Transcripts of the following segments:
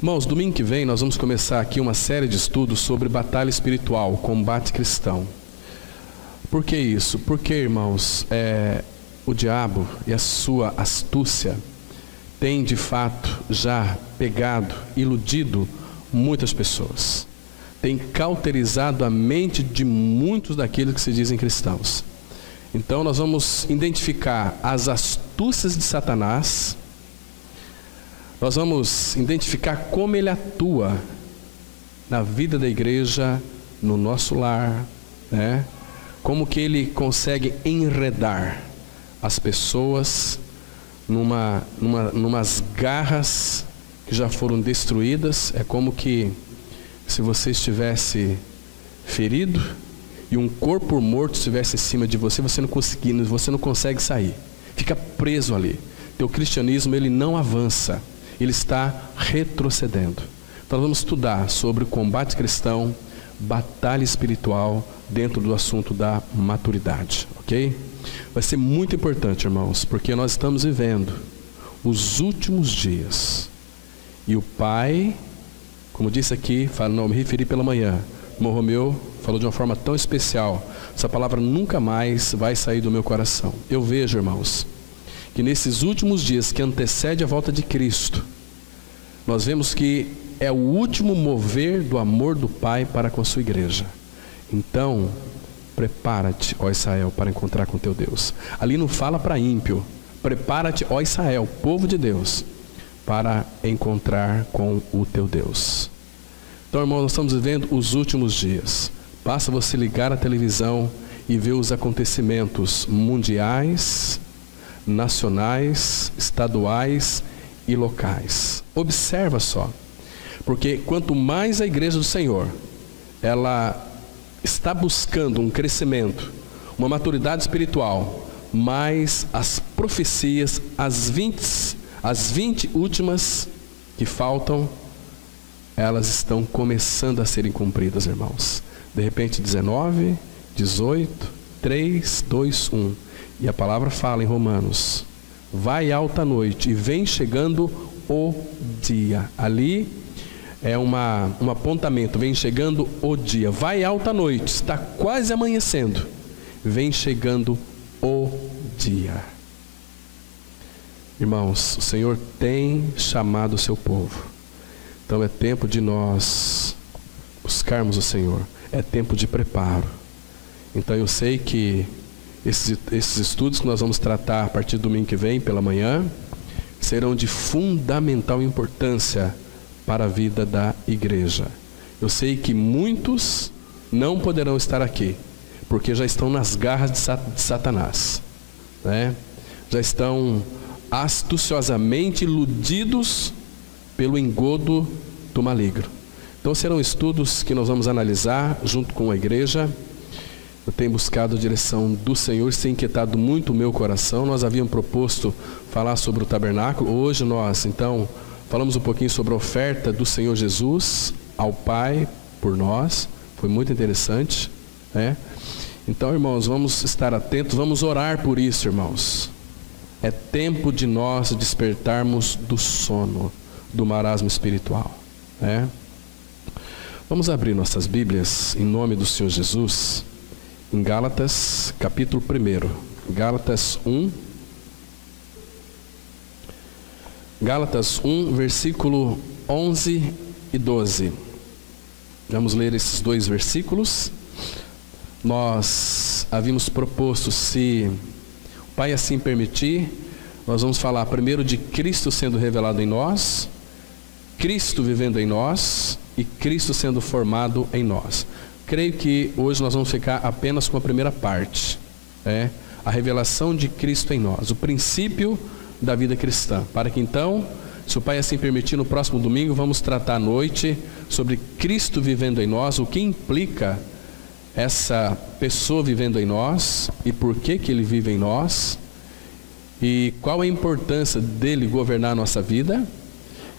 Irmãos, domingo que vem nós vamos começar aqui uma série de estudos sobre batalha espiritual, combate cristão. Por que isso? Porque, irmãos, o diabo e a sua astúcia têm de fato já pegado, iludido muitas pessoas. Tem cauterizado a mente de muitos daqueles que se dizem cristãos. Então nós vamos identificar as astúcias de Satanás. Nós vamos identificar como ele atua na vida da igreja, no nosso lar, né? Como que ele consegue enredar as pessoas numas garras que já foram destruídas. É como que se você estivesse ferido e um corpo morto estivesse em cima de você, você não consegue sair, fica preso ali. Teu cristianismo, ele não avança, ele está retrocedendo. Então vamos estudar sobre o combate cristão, batalha espiritual, dentro do assunto da maturidade, ok? Vai ser muito importante, irmãos, porque nós estamos vivendo os últimos dias. E o Pai, como disse aqui, me referi pela manhã, irmão Romeu falou de uma forma tão especial, essa palavra nunca mais vai sair do meu coração. Eu vejo, irmãos, que nesses últimos dias que antecede a volta de Cristo, nós vemos que é o último mover do amor do Pai para com a sua igreja. Então, prepara-te, ó Israel, para encontrar com teu Deus. Ali não fala para ímpio, prepara-te, ó Israel, povo de Deus, para encontrar com o teu Deus. Então, irmãos, nós estamos vivendo os últimos dias. Basta você ligar a televisão e ver os acontecimentos mundiais, nacionais, estaduais e locais. Observa só, porque quanto mais a igreja do Senhor, ela está buscando um crescimento, uma maturidade espiritual, mais as profecias, as 20 últimas que faltam, elas estão começando a serem cumpridas, irmãos. De repente 19, 18, 3, 2, 1. E a palavra fala em Romanos: vai alta noite e vem chegando o dia. Ali é um apontamento, vem chegando o dia. Vai alta noite, está quase amanhecendo, vem chegando o dia. Irmãos, o Senhor tem chamado o seu povo. Então é tempo de nós buscarmos o Senhor, é tempo de preparo. Então eu sei que esses estudos que nós vamos tratar a partir do domingo que vem, pela manhã, serão de fundamental importância para a vida da igreja. Eu sei que muitos não poderão estar aqui, porque já estão nas garras de Satanás, né? Já estão astuciosamente iludidos pelo engodo do maligno. Então serão estudos que nós vamos analisar junto com a igreja. Eu tenho buscado a direção do Senhor, isso tem inquietado muito o meu coração. Nós havíamos proposto falar sobre o tabernáculo. Hoje nós, então, falamos um pouquinho sobre a oferta do Senhor Jesus ao Pai por nós. Foi muito interessante, né? Então, irmãos, vamos estar atentos, vamos orar por isso, irmãos. É tempo de nós despertarmos do sono, do marasmo espiritual, né? Vamos abrir nossas Bíblias em nome do Senhor Jesus, em Gálatas, capítulo 1. Gálatas 1. Gálatas 1, versículo 11 e 12. Vamos ler esses dois versículos. Nós havíamos proposto, se o Pai assim permitir, nós vamos falar primeiro de Cristo sendo revelado em nós, Cristo vivendo em nós e Cristo sendo formado em nós. Creio que hoje nós vamos ficar apenas com a primeira parte, a revelação de Cristo em nós, o princípio da vida cristã, para que então, se o Pai assim permitir, no próximo domingo vamos tratar à noite sobre Cristo vivendo em nós, o que implica essa pessoa vivendo em nós e por que Ele vive em nós e qual a importância dele governar a nossa vida.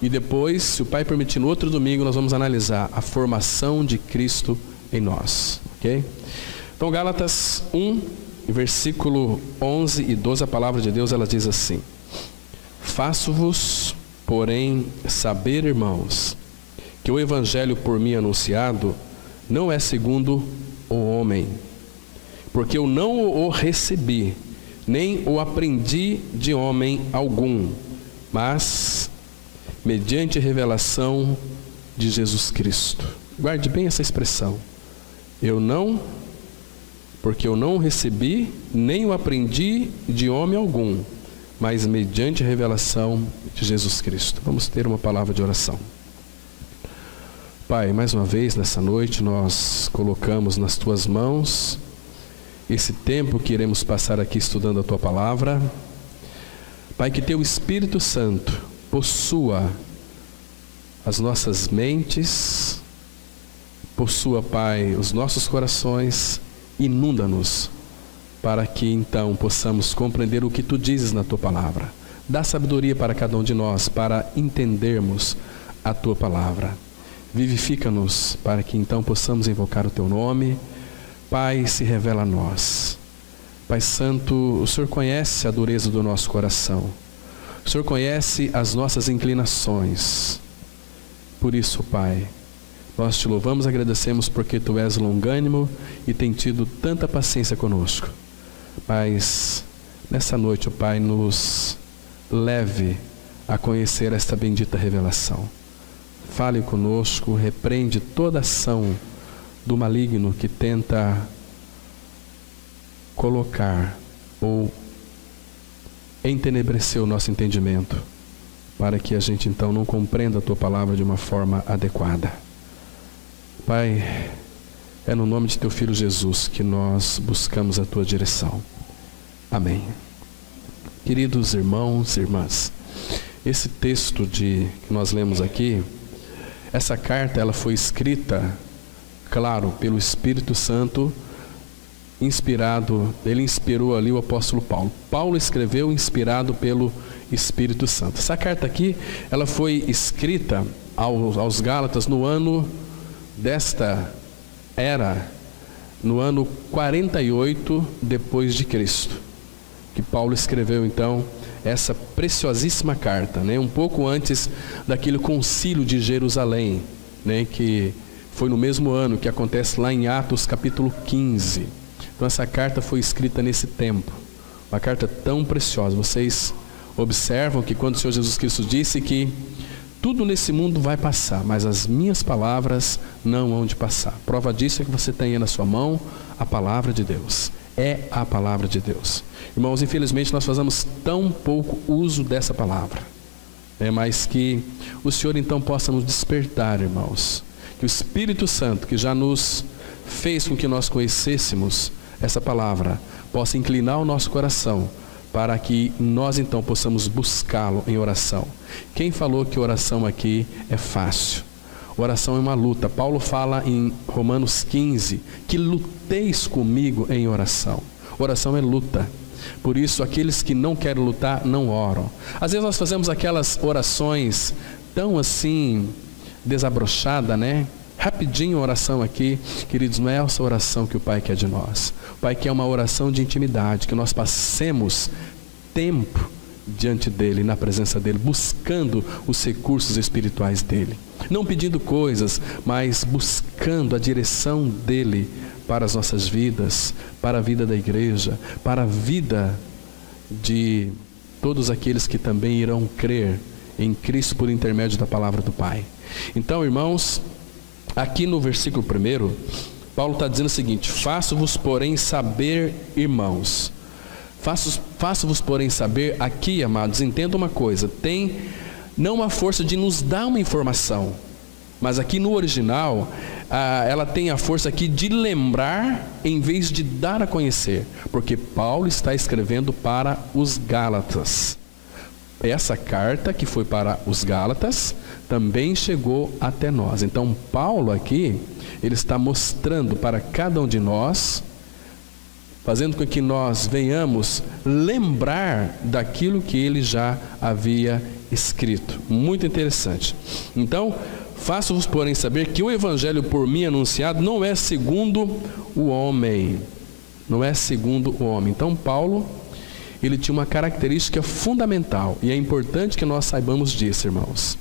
E depois, se o Pai permitir, no outro domingo nós vamos analisar a formação de Cristo em nós, ok? Então Gálatas 1, versículo 11 e 12, a palavra de Deus, ela diz assim: faço-vos porém, saber, irmãos, que o evangelho por mim anunciado não é segundo o homem, porque eu não o recebi, nem o aprendi de homem algum, mas mediante revelação de Jesus Cristo. Guarde bem essa expressão. Porque eu não o recebi, nem o aprendi de homem algum, mas mediante a revelação de Jesus Cristo. Vamos ter uma palavra de oração. Pai, mais uma vez nessa noite nós colocamos nas Tuas mãos esse tempo que iremos passar aqui estudando a Tua palavra. Pai, que Teu Espírito Santo possua as nossas mentes, possua, Pai, os nossos corações, inunda-nos, para que então possamos compreender o que Tu dizes na Tua palavra. Dá sabedoria para cada um de nós, para entendermos a Tua palavra. Vivifica-nos, para que então possamos invocar o Teu nome. Pai, se revela a nós. Pai Santo, o Senhor conhece a dureza do nosso coração. O Senhor conhece as nossas inclinações. Por isso, Pai, nós Te louvamos e agradecemos porque Tu és longânimo e tem tido tanta paciência conosco. Mas nessa noite, ó Pai, nos leve a conhecer esta bendita revelação. Fale conosco, repreende toda ação do maligno que tenta colocar ou entenebrecer o nosso entendimento, para que a gente então não compreenda a Tua palavra de uma forma adequada. Pai, é no nome de Teu Filho Jesus que nós buscamos a Tua direção. Amém. Queridos irmãos e irmãs, esse texto que nós lemos aqui, essa carta, ela foi escrita, claro, pelo Espírito Santo, ele inspirou ali o apóstolo Paulo. Paulo escreveu inspirado pelo Espírito Santo. Essa carta aqui, ela foi escrita aos Gálatas no ano desta era, no ano 48 depois de Cristo, que Paulo escreveu então essa preciosíssima carta, né? Um pouco antes daquele concílio de Jerusalém, né? Que foi no mesmo ano, que acontece lá em Atos capítulo 15. Então essa carta foi escrita nesse tempo, uma carta tão preciosa. Vocês observam que quando o Senhor Jesus Cristo disse que tudo nesse mundo vai passar, mas as minhas palavras não hão de passar. Prova disso é que você tem aí na sua mão a palavra de Deus. É a palavra de Deus. Irmãos, infelizmente nós fazemos tão pouco uso dessa palavra, mas que o Senhor então possa nos despertar, irmãos. Que o Espírito Santo, que já nos fez com que nós conhecêssemos essa palavra, possa inclinar o nosso coração, para que nós então possamos buscá-lo em oração. Quem falou que oração aqui é fácil? Oração é uma luta. Paulo fala em Romanos 15 que luteis comigo em oração. Oração é luta. Por isso, aqueles que não querem lutar, não oram. Às vezes nós fazemos aquelas orações tão assim, desabrochada, né? Rapidinho a oração aqui, queridos, não é essa oração que o Pai quer de nós. O Pai quer uma oração de intimidade, que nós passemos tempo diante dEle, na presença dEle, buscando os recursos espirituais dEle. Não pedindo coisas, mas buscando a direção dEle para as nossas vidas, para a vida da igreja, para a vida de todos aqueles que também irão crer em Cristo por intermédio da palavra do Pai. Então, irmãos, aqui no versículo 1, Paulo está dizendo o seguinte: faço-vos, porém, saber, irmãos. Faço-vos, porém, saber, aqui, amados, entenda uma coisa, tem não uma força de nos dar uma informação, mas aqui no original, ela tem a força aqui de lembrar em vez de dar a conhecer, porque Paulo está escrevendo para os Gálatas. Essa carta que foi para os Gálatas também chegou até nós. Então Paulo aqui, ele está mostrando para cada um de nós, fazendo com que nós venhamos lembrar daquilo que ele já havia escrito. Muito interessante. Então, faço-vos, porém, saber que o evangelho por mim anunciado não é segundo o homem. Não é segundo o homem. Então Paulo, ele tinha uma característica fundamental, e é importante que nós saibamos disso, irmãos,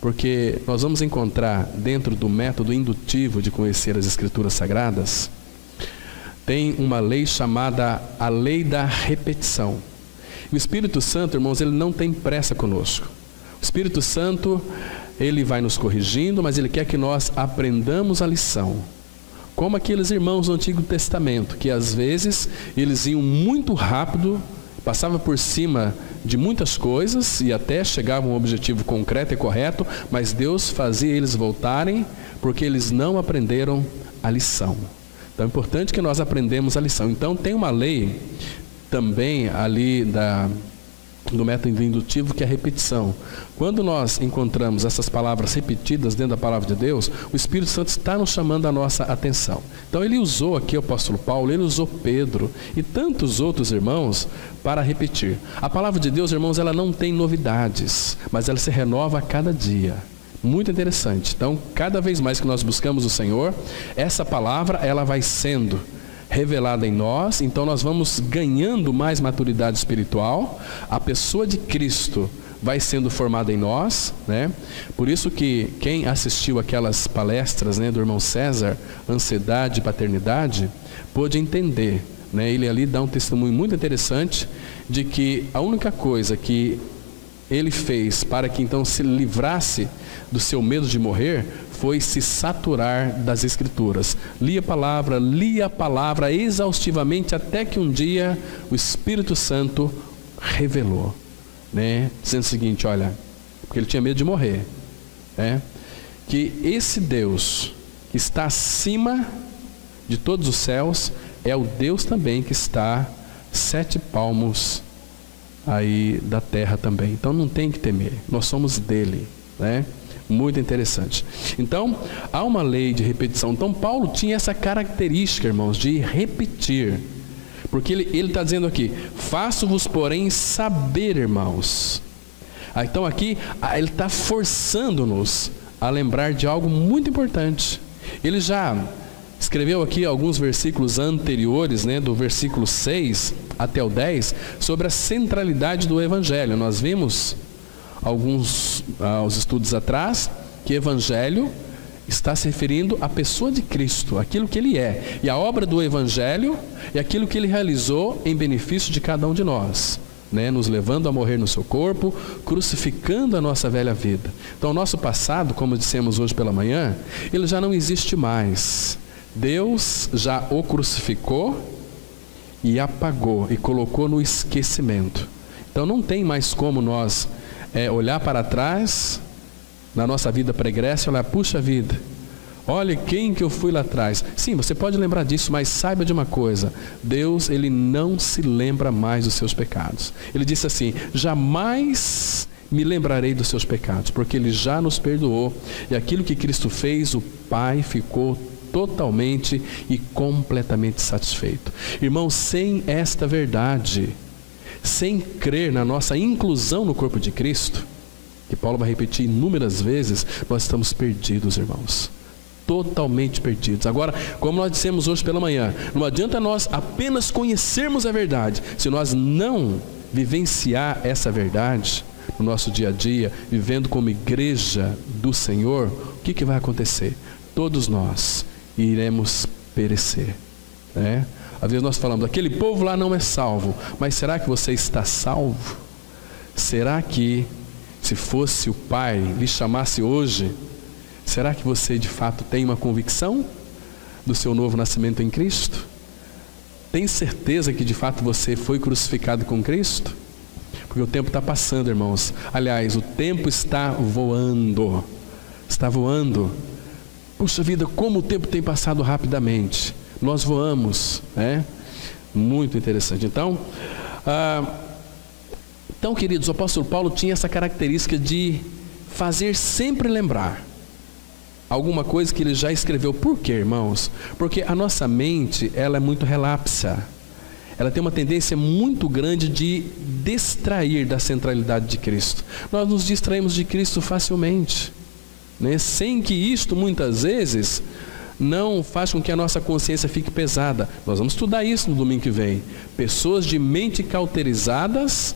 porque nós vamos encontrar dentro do método indutivo de conhecer as Escrituras Sagradas, tem uma lei chamada a lei da repetição. O Espírito Santo, irmãos, ele não tem pressa conosco. O Espírito Santo, ele vai nos corrigindo, mas ele quer que nós aprendamos a lição. Como aqueles irmãos do Antigo Testamento, que às vezes eles iam muito rápido, passavam por cima de muitas coisas e até chegavam a um objetivo concreto e correto, mas Deus fazia eles voltarem porque eles não aprenderam a lição. Então é importante que nós aprendamos a lição. Então tem uma lei também ali do método indutivo, que é a repetição. Quando nós encontramos essas palavras repetidas dentro da palavra de Deus, o Espírito Santo está nos chamando a nossa atenção. Então ele usou aqui o apóstolo Paulo, ele usou Pedro e tantos outros irmãos para repetir. A palavra de Deus, irmãos, ela não tem novidades, mas ela se renova a cada dia. Muito interessante. Então, cada vez mais que nós buscamos o Senhor, essa palavra ela vai sendo revelada em nós, então nós vamos ganhando mais maturidade espiritual, a pessoa de Cristo vai sendo formada em nós, né? Por isso que quem assistiu aquelas palestras, né, do irmão César, Ansiedade e Paternidade, pôde entender, né? Ele ali dá um testemunho muito interessante de que a única coisa que ele fez para que então se livrasse do seu medo de morrer foi se saturar das Escrituras. Lia a palavra exaustivamente, até que um dia o Espírito Santo revelou, né? Dizendo o seguinte, olha, porque ele tinha medo de morrer, né? Que esse Deus que está acima de todos os céus é o Deus também que está 7 palmos aí da terra também. Então não tem que temer, nós somos dele, né? Muito interessante. Então, há uma lei de repetição. Então, Paulo tinha essa característica, irmãos, de repetir. Porque ele está dizendo aqui, faço-vos, porém, saber, irmãos. Então, aqui, ele está forçando-nos a lembrar de algo muito importante. Ele já escreveu aqui alguns versículos anteriores, né, do versículo 6 até o 10, sobre a centralidade do Evangelho. Nós vimos alguns aos estudos atrás que Evangelho está se referindo à pessoa de Cristo, aquilo que ele é, e a obra do Evangelho é aquilo que ele realizou em benefício de cada um de nós, né? Nos levando a morrer no seu corpo, crucificando a nossa velha vida. Então o nosso passado, como dissemos hoje pela manhã, ele já não existe mais. Deus já o crucificou e apagou e colocou no esquecimento. Então não tem mais como nós olhar para trás na nossa vida pregressa e olhar, puxa vida, olha quem que eu fui lá atrás. Sim, você pode lembrar disso, mas saiba de uma coisa, Deus, ele não se lembra mais dos seus pecados. Ele disse assim, jamais me lembrarei dos seus pecados, porque ele já nos perdoou, e aquilo que Cristo fez, o Pai ficou totalmente e completamente satisfeito. Irmão, sem esta verdade, sem crer na nossa inclusão no corpo de Cristo, que Paulo vai repetir inúmeras vezes, nós estamos perdidos, irmãos, totalmente perdidos. Agora, como nós dissemos hoje pela manhã, não adianta nós apenas conhecermos a verdade, se nós não vivenciar essa verdade no nosso dia a dia, vivendo como igreja do Senhor, o que vai acontecer? Todos nós iremos perecer, né? Às vezes nós falamos, aquele povo lá não é salvo, mas será que você está salvo? Será que, se fosse o Pai lhe chamasse hoje, será que você de fato tem uma convicção do seu novo nascimento em Cristo? Tem certeza que de fato você foi crucificado com Cristo? Porque o tempo está passando, irmãos. Aliás, o tempo está voando. Está voando. Puxa vida, como o tempo tem passado rapidamente. Nós voamos, né? Muito interessante. Então, queridos, o apóstolo Paulo tinha essa característica de fazer sempre lembrar alguma coisa que ele já escreveu. Por quê, irmãos? Porque a nossa mente, ela é muito relapsa. Ela tem uma tendência muito grande de distrair da centralidade de Cristo. Nós nos distraímos de Cristo facilmente, né? Sem que isto muitas vezes não faz com que a nossa consciência fique pesada. Nós vamos estudar isso no domingo que vem. Pessoas de mente cauterizadas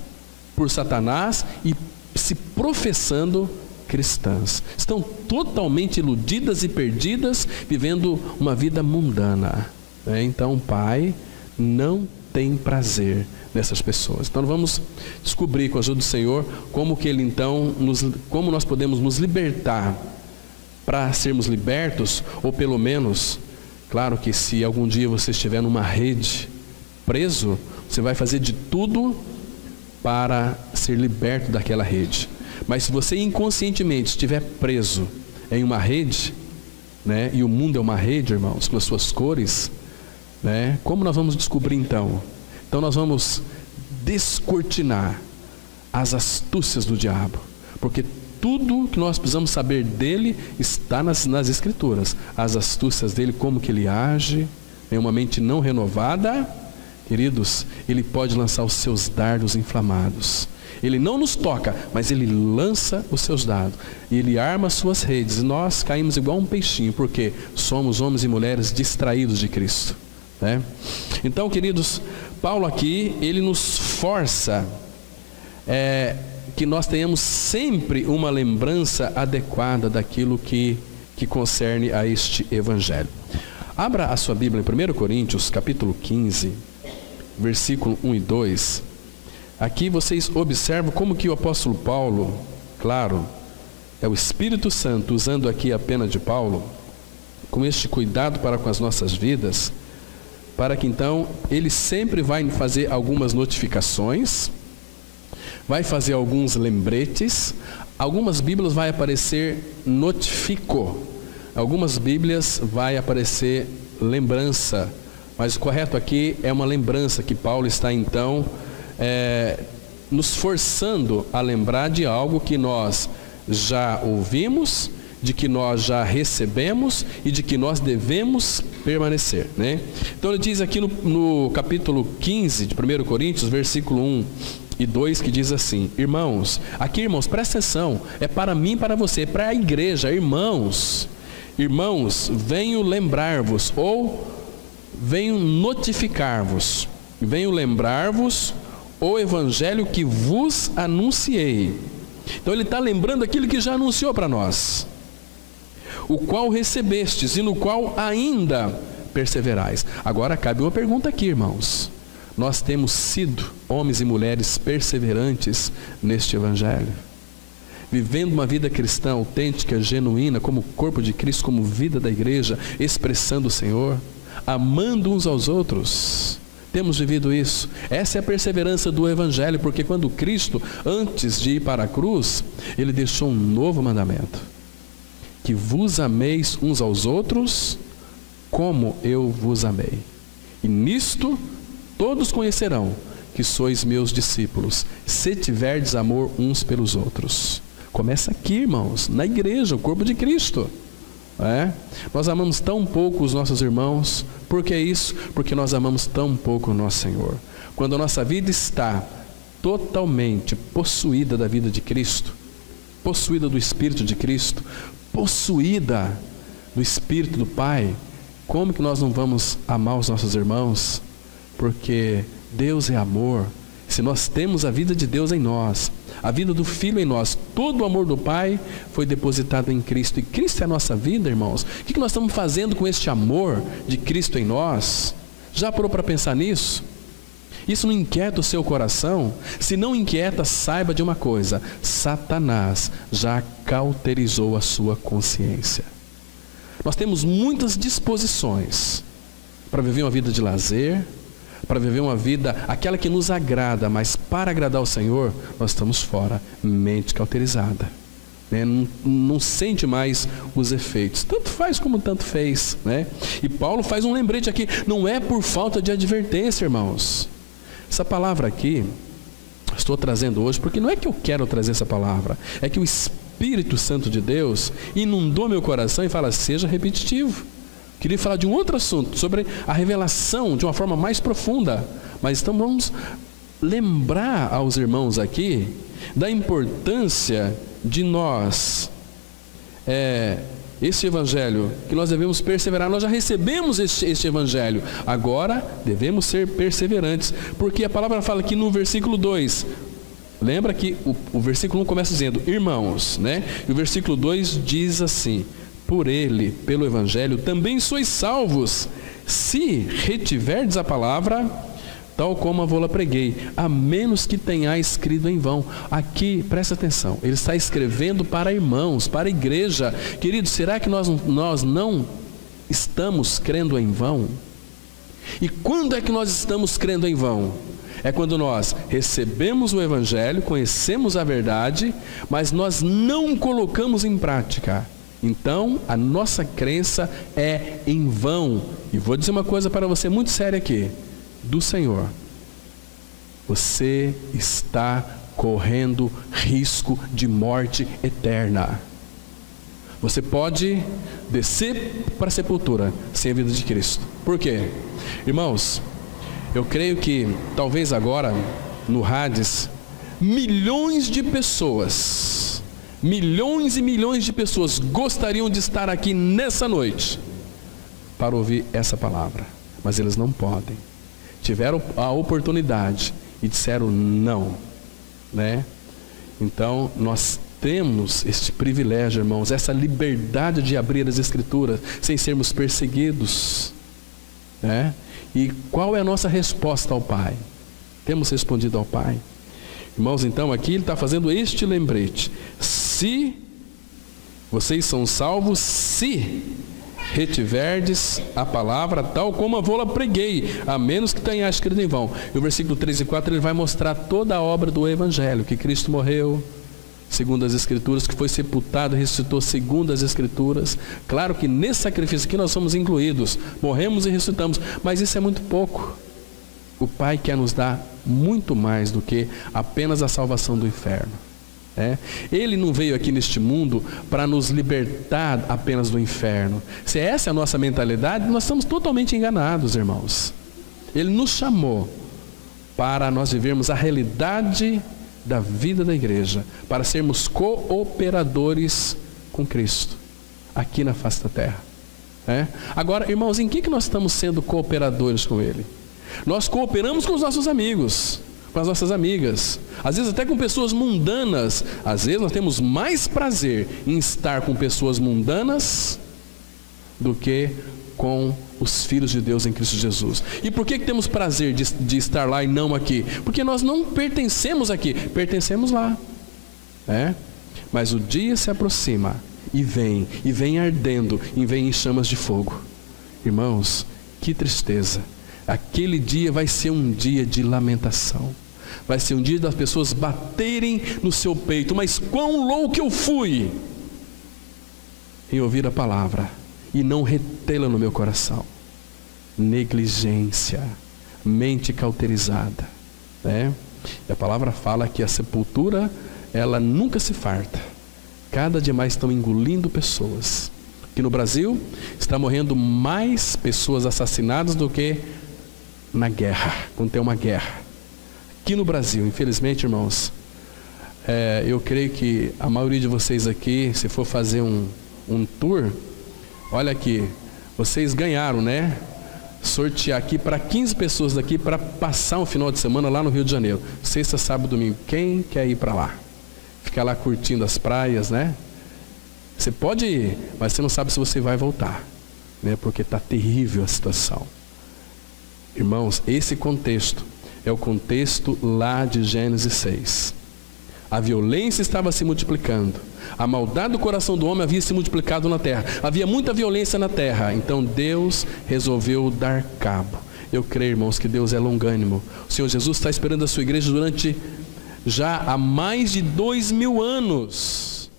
por Satanás e se professando cristãs. Estão totalmente iludidas e perdidas, vivendo uma vida mundana. Então, o Pai não tem prazer nessas pessoas. Então, vamos descobrir com a ajuda do Senhor como que Ele então, como nós podemos nos libertar para sermos libertos, ou pelo menos, claro que se algum dia você estiver numa rede preso, você vai fazer de tudo para ser liberto daquela rede. Mas se você inconscientemente estiver preso em uma rede, né, e o mundo é uma rede, irmãos, com as suas cores, né, como nós vamos descobrir então? Então nós vamos descortinar as astúcias do diabo, porque tudo que nós precisamos saber dele está nas Escrituras. As astúcias dele, como que ele age, em uma mente não renovada, queridos, ele pode lançar os seus dardos inflamados. Ele não nos toca, mas ele lança os seus dardos. E ele arma as suas redes. E nós caímos igual um peixinho, porque somos homens e mulheres distraídos de Cristo, né? Então, queridos, Paulo aqui, ele nos força que nós tenhamos sempre uma lembrança adequada daquilo que concerne a este Evangelho. Abra a sua Bíblia em 1 Coríntios, capítulo 15, versículo 1 e 2. Aqui vocês observam como que o apóstolo Paulo, claro, é o Espírito Santo usando aqui a pena de Paulo, com este cuidado para com as nossas vidas, para que então ele sempre vai fazer algumas notificações, vai fazer alguns lembretes. Algumas Bíblias vai aparecer notificou, algumas Bíblias vai aparecer lembrança, mas o correto aqui é uma lembrança, que Paulo está então nos forçando a lembrar de algo que nós já ouvimos, de que nós já recebemos e de que nós devemos permanecer, né? Então ele diz aqui no capítulo 15 de 1 Coríntios, versículo 1 e 2, que diz assim: irmãos, aqui, irmãos, presta atenção, é para mim, para você, para a igreja. Irmãos, venho lembrar-vos, ou venho notificar-vos, venho lembrar-vos o evangelho que vos anunciei. Então ele está lembrando aquilo que já anunciou para nós, o qual recebestes e no qual ainda perseverais. Agora cabe uma pergunta aqui, irmãos: nós temos sido homens e mulheres perseverantes neste evangelho, vivendo uma vida cristã autêntica, genuína, como corpo de Cristo, como vida da igreja, expressando o Senhor, amando uns aos outros? Temos vivido isso? Essa é a perseverança do evangelho, porque quando Cristo, antes de ir para a cruz, ele deixou um novo mandamento: que vos ameis uns aos outros como eu vos amei. E nisto todos conhecerão que sois meus discípulos, se tiverdes amor uns pelos outros. Começa aqui, irmãos, na igreja, o corpo de Cristo. Nós amamos tão pouco os nossos irmãos. Por que isso? Porque nós amamos tão pouco o nosso Senhor. Quando a nossa vida está totalmente possuída da vida de Cristo, possuída do Espírito de Cristo, possuída do Espírito do Pai, como que nós não vamos amar os nossos irmãos? Porque Deus é amor. Se nós temos a vida de Deus em nós, a vida do Filho em nós, todo o amor do Pai foi depositado em Cristo, e Cristo é a nossa vida, irmãos. O que nós estamos fazendo com este amor de Cristo em nós? Já parou para pensar nisso? Isso não inquieta o seu coração? Se não inquieta, saiba de uma coisa: Satanás já cauterizou a sua consciência. Nós temos muitas disposições para viver uma vida de lazer, para viver uma vida, aquela que nos agrada, mas para agradar ao Senhor, nós estamos fora, mente cauterizada, né? Não sente mais os efeitos, tanto faz como tanto fez, né? E Paulo faz um lembrete aqui: não é por falta de advertência, irmãos. Essa palavra aqui, estou trazendo hoje, porque não é que eu quero trazer essa palavra, é que o Espírito Santo de Deus inundou meu coração e fala: seja repetitivo. Queria falar de um outro assunto, sobre a revelação de uma forma mais profunda, mas então vamos lembrar aos irmãos aqui da importância de nós Este evangelho que nós devemos perseverar. Nós já recebemos este evangelho, agora devemos ser perseverantes, porque a palavra fala aqui no versículo 2, lembra que o versículo 1 começa dizendo irmãos, né? E o versículo 2 diz assim: por ele, pelo evangelho, também sois salvos, se retiverdes a palavra, tal como a vô-la preguei, a menos que tenhais escrito em vão. Aqui, presta atenção, ele está escrevendo para irmãos, para a igreja. Queridos, será que nós não estamos crendo em vão? E quando é que nós estamos crendo em vão? É quando nós recebemos o evangelho, conhecemos a verdade, mas nós não colocamos em prática. Então, a nossa crença é em vão. E vou dizer uma coisa para você muito séria aqui, do Senhor: você está correndo risco de morte eterna. Você pode descer para a sepultura sem a vida de Cristo. Por quê? Irmãos, eu creio que talvez agora no Hades milhões de pessoas, milhões e milhões de pessoas gostariam de estar aqui nessa noite para ouvir essa palavra, mas eles não podem. Tiveram a oportunidade e disseram não, né? Então nós temos este privilégio, irmãos, essa liberdade de abrir as Escrituras sem sermos perseguidos, né? E qual é a nossa resposta ao Pai? Temos respondido ao Pai? Irmãos, então aqui ele está fazendo este lembrete: se vocês são salvos, se retiverdes a palavra tal como a vô-la preguei, a menos que tenha escrito em vão. E o versículo 3 e 4 ele vai mostrar toda a obra do evangelho, que Cristo morreu segundo as Escrituras, que foi sepultado e ressuscitou segundo as Escrituras. Claro que nesse sacrifício aqui nós somos incluídos, morremos e ressuscitamos, mas isso é muito pouco. O Pai quer nos dar muito mais do que apenas a salvação do inferno. Ele não veio aqui neste mundo para nos libertar apenas do inferno. Se essa é a nossa mentalidade, nós estamos totalmente enganados, irmãos. Ele nos chamou para nós vivermos a realidade da vida da igreja, para sermos cooperadores com Cristo aqui na face da terra. Agora, irmãos, em que nós estamos sendo cooperadores com Ele? Nós cooperamos com os nossos amigos, com as nossas amigas, às vezes até com pessoas mundanas. Às vezes nós temos mais prazer em estar com pessoas mundanas do que com os filhos de Deus em Cristo Jesus. E por que temos prazer de estar lá e não aqui? Porque nós não pertencemos aqui, pertencemos lá. Mas o dia se aproxima e vem ardendo, e vem em chamas de fogo. Irmãos, que tristeza. Aquele dia vai ser um dia de lamentação. Vai ser um dia das pessoas baterem no seu peito: mas quão louco eu fui em ouvir a palavra e não retê-la no meu coração. Negligência, mente cauterizada, E a palavra fala que a sepultura, ela nunca se farta. Cada dia mais estão engolindo pessoas. Aqui no Brasil está morrendo mais pessoas assassinadas do que na guerra, quando tem uma guerra. Aqui no Brasil, infelizmente, irmãos, eu creio que a maioria de vocês aqui, se for fazer um tour, olha aqui, vocês ganharam, sortear aqui para 15 pessoas daqui para passar um final de semana lá no Rio de Janeiro, sexta, sábado, domingo. Quem quer ir para lá? Ficar lá curtindo as praias, Você pode ir, mas você não sabe se você vai voltar, porque está terrível a situação. Irmãos, esse contexto é o contexto lá de Gênesis 6. A violência estava se multiplicando. A maldade do coração do homem havia se multiplicado na terra. Havia muita violência na terra. Então Deus resolveu dar cabo. Eu creio, irmãos, que Deus é longânimo. O Senhor Jesus está esperando a sua igreja durante já há mais de 2000 anos.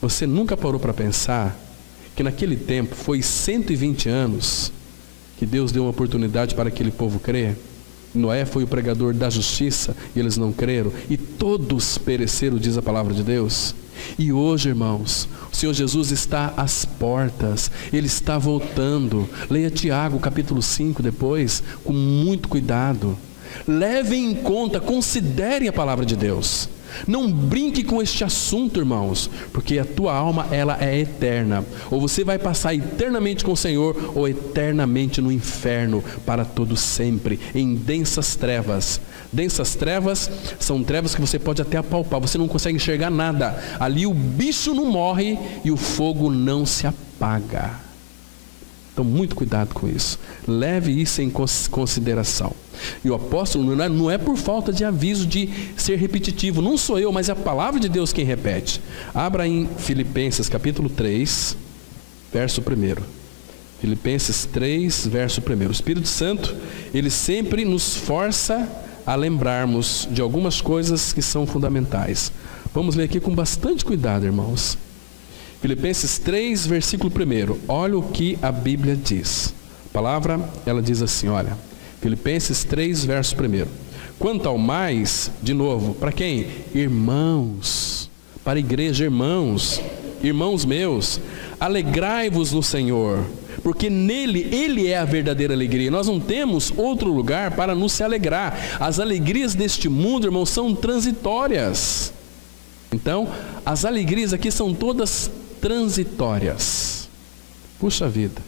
Você nunca parou para pensar que naquele tempo foi 120 anos que Deus deu uma oportunidade para aquele povo crer? Noé foi o pregador da justiça e eles não creram, e todos pereceram, diz a palavra de Deus. E hoje, irmãos, o Senhor Jesus está às portas, Ele está voltando. Leia Tiago capítulo 5 depois, com muito cuidado. Levem em conta, considerem a palavra de Deus. Não brinque com este assunto, irmãos, porque a tua alma, ela é eterna. Ou você vai passar eternamente com o Senhor, ou eternamente no inferno, para todo sempre, em densas trevas. Densas trevas são trevas que você pode até apalpar, você não consegue enxergar nada. Ali o bicho não morre e o fogo não se apaga. Então, muito cuidado com isso. Leve isso em consideração. E o apóstolo não é por falta de aviso de ser repetitivo. Não sou eu, mas é a palavra de Deus quem repete. Abra em Filipenses capítulo 3, verso 1. Filipenses 3, verso 1. O Espírito Santo, ele sempre nos força a lembrarmos de algumas coisas que são fundamentais. Vamos ler aqui com bastante cuidado, irmãos. Filipenses 3, versículo 1. Olha o que a Bíblia diz. A palavra, ela diz assim, olha. Filipenses 3, verso 1. Quanto ao mais, de novo, para quem? Irmãos. Para a igreja, irmãos. Irmãos meus, alegrai-vos no Senhor, porque nele, ele é a verdadeira alegria. Nós não temos outro lugar para nos se alegrar. As alegrias deste mundo, irmãos, são transitórias. Então, as alegrias aqui são todas transitórias. Puxa vida,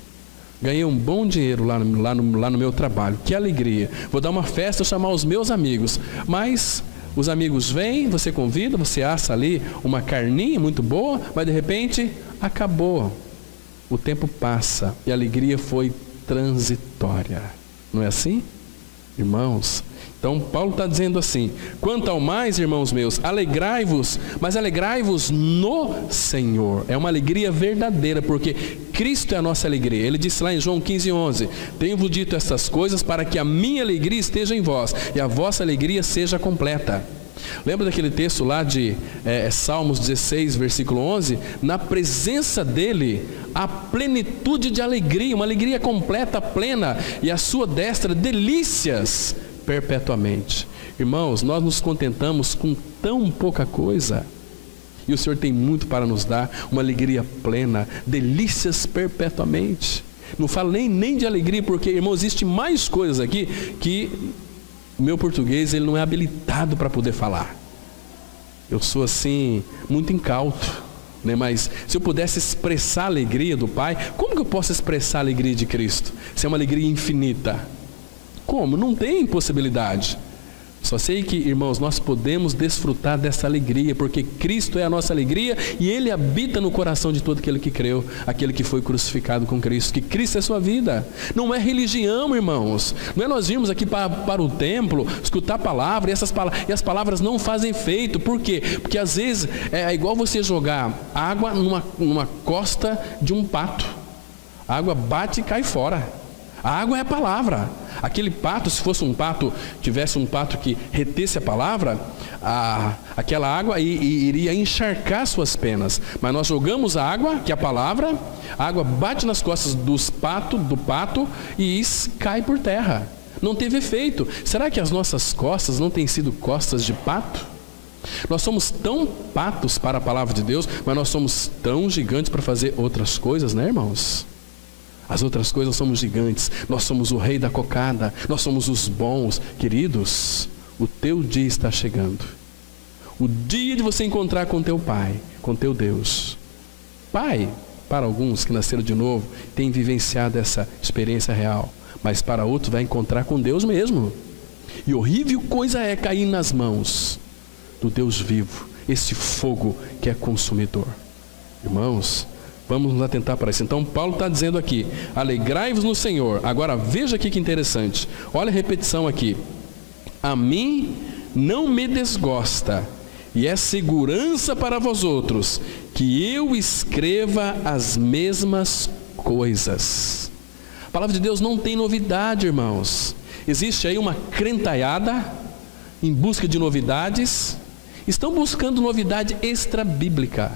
ganhei um bom dinheiro lá no meu trabalho, que alegria. Vou dar uma festa, chamar os meus amigos, mas os amigos vêm, você convida, você assa ali uma carninha muito boa, mas de repente acabou. O tempo passa e a alegria foi transitória. Não é assim, irmãos? Então Paulo está dizendo assim: quanto ao mais, irmãos meus, alegrai-vos, mas alegrai-vos no Senhor. É uma alegria verdadeira, porque Cristo é a nossa alegria. Ele disse lá em João 15:11: tenho-vos dito estas coisas para que a minha alegria esteja em vós e a vossa alegria seja completa. Lembra daquele texto lá de Salmos 16, versículo 11? Na presença dele, a plenitude de alegria, uma alegria completa, plena, e a sua destra, delícias perpetuamente. Irmãos, nós nos contentamos com tão pouca coisa, e o Senhor tem muito para nos dar, uma alegria plena, delícias perpetuamente. Não falo nem de alegria, porque, irmão, existe mais coisas aqui que o meu português ele não é habilitado para poder falar. Eu sou assim, muito incauto, né? Mas se eu pudesse expressar a alegria do Pai, como que eu posso expressar a alegria de Cristo? Se é uma alegria infinita. Como? Não tem possibilidade. Só sei que, irmãos, nós podemos desfrutar dessa alegria, porque Cristo é a nossa alegria e Ele habita no coração de todo aquele que creu, aquele que foi crucificado com Cristo, que Cristo é a sua vida. Não é religião, irmãos. Não é nós virmos aqui para o templo, escutar a palavra e as palavras não fazem efeito. Por quê? Porque às vezes é igual você jogar água numa costa de um pato. A água bate e cai fora. A água é a palavra. Aquele pato, se fosse um pato, tivesse um pato que retesse a palavra, aquela água iria encharcar suas penas. Mas nós jogamos a água, que é a água bate nas costas do pato e cai por terra. Não teve efeito. Será que as nossas costas não têm sido costas de pato? Nós somos tão patos para a palavra de Deus, mas nós somos tão gigantes para fazer outras coisas, né, irmãos? As outras coisas somos gigantes. Nós somos o rei da cocada. Nós somos os bons. Queridos, o teu dia está chegando. O dia de você encontrar com teu Pai, com teu Deus. Pai, para alguns que nasceram de novo, têm vivenciado essa experiência real. Mas para outros vai encontrar com Deus mesmo. E horrível coisa é cair nas mãos do Deus vivo. Esse fogo que é consumidor. Irmãos, vamos nos atentar para isso. Então Paulo está dizendo aqui: alegrai-vos no Senhor. Agora veja aqui que interessante. Olha a repetição aqui: a mim não me desgosta, e é segurança para vós outros, que eu escreva as mesmas coisas. A palavra de Deus não tem novidade, irmãos. Existe aí uma crentaiada em busca de novidades. Estão buscando novidade extra-bíblica.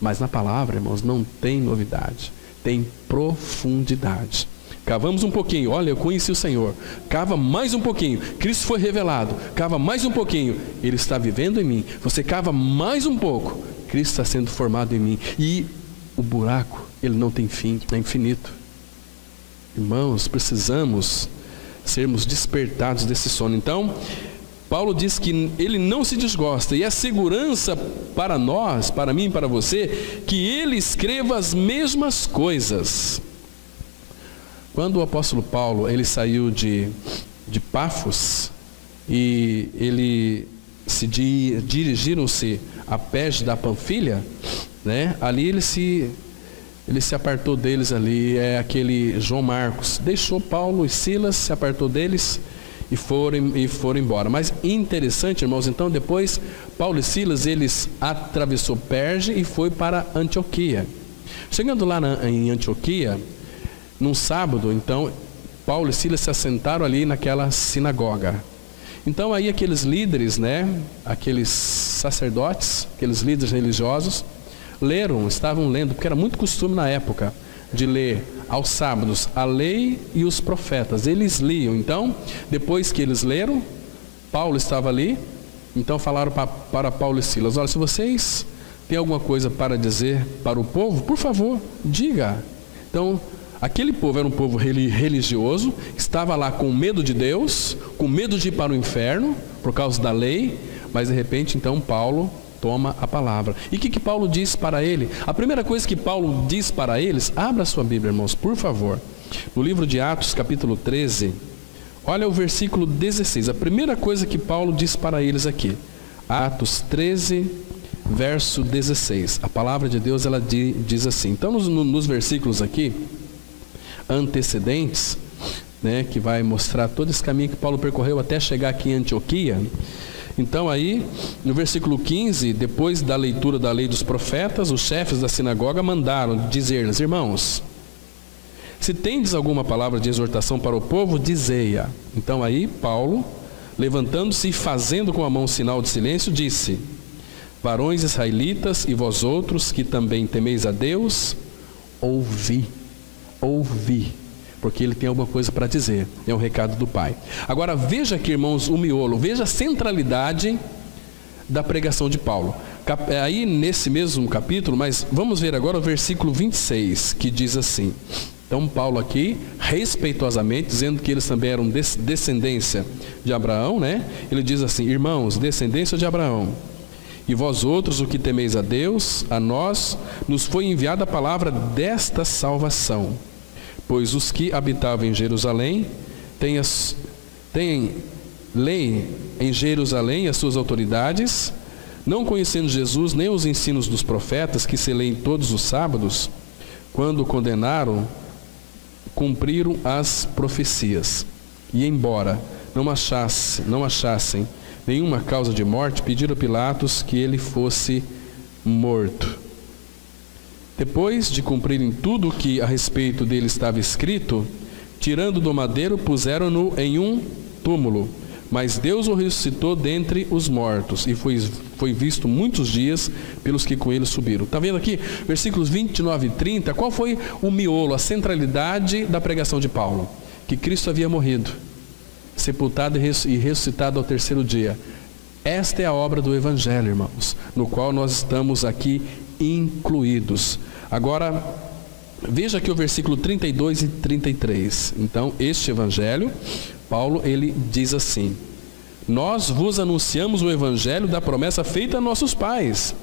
Mas na palavra, irmãos, não tem novidade, tem profundidade. Cavamos um pouquinho, olha, eu conheci o Senhor. Cava mais um pouquinho, Cristo foi revelado. Cava mais um pouquinho, Ele está vivendo em mim. Você cava mais um pouco, Cristo está sendo formado em mim. E o buraco, ele não tem fim, é infinito. Irmãos, precisamos sermos despertados desse sono. Então, Paulo diz que ele não se desgosta, e é segurança para nós, para mim e para você, que ele escreva as mesmas coisas. Quando o apóstolo Paulo, ele saiu de Pafos, e dirigiram-se a Perge da Panfilha, né? Ali ele se apartou deles ali, aquele João Marcos deixou Paulo e Silas, se apartou deles e foram embora. Mas interessante, irmãos, então depois Paulo e Silas, eles atravessou Perge e foi para Antioquia. Chegando lá em Antioquia, num sábado, então Paulo e Silas se assentaram ali naquela sinagoga. Então aí aqueles líderes, né, aqueles sacerdotes, aqueles líderes religiosos, estavam lendo, porque era muito costume na época de ler aos sábados a lei e os profetas. Eles liam. Então, depois que eles leram, Paulo estava ali, então falaram para Paulo e Silas: olha, se vocês têm alguma coisa para dizer para o povo, por favor, diga. Então, aquele povo era um povo religioso, estava lá com medo de Deus, com medo de ir para o inferno, por causa da lei, mas de repente, então, Paulo toma a palavra. E o que Paulo diz para ele? A primeira coisa que Paulo diz para eles, abra a sua Bíblia, irmãos, por favor, no livro de Atos, capítulo 13, olha o versículo 16, a primeira coisa que Paulo diz para eles aqui, Atos 13, verso 16, a palavra de Deus, ela diz assim. Então, nos versículos aqui, antecedentes, né, que vai mostrar todo esse caminho que Paulo percorreu até chegar aqui em Antioquia. Então aí, no versículo 15, depois da leitura da lei dos profetas, os chefes da sinagoga mandaram dizer-lhes: irmãos, se tendes alguma palavra de exortação para o povo, dizei-a. Então aí, Paulo, levantando-se e fazendo com a mão sinal de silêncio, disse: varões israelitas e vós outros que também temeis a Deus, ouvi, porque ele tem alguma coisa para dizer, é um recado do Pai. Agora veja aqui, irmãos, o miolo, veja a centralidade da pregação de Paulo. Aí nesse mesmo capítulo, mas vamos ver agora o versículo 26, que diz assim. Então Paulo aqui, respeitosamente, dizendo que eles também eram descendência de Abraão, né? Ele diz assim: irmãos, descendência de Abraão, e vós outros, o que temeis a Deus, a nós nos foi enviada a palavra desta salvação. Pois os que habitavam em Jerusalém têm lei em Jerusalém, as suas autoridades, não conhecendo Jesus nem os ensinos dos profetas que se leem todos os sábados, quando condenaram, cumpriram as profecias. E embora não achassem nenhuma causa de morte, pediram a Pilatos que ele fosse morto. Depois de cumprirem tudo o que a respeito dele estava escrito, tirando do madeiro, puseram-no em um túmulo. Mas Deus o ressuscitou dentre os mortos, e foi visto muitos dias pelos que com ele subiram. Está vendo aqui, versículos 29 e 30, qual foi o miolo, a centralidade da pregação de Paulo? Que Cristo havia morrido, sepultado e ressuscitado ao terceiro dia. Esta é a obra do Evangelho, irmãos, no qual nós estamos aqui incluídos. Agora, veja aqui o versículo 32 e 33. Então, este Evangelho, Paulo, ele diz assim: nós vos anunciamos o Evangelho da promessa feita a nossos pais,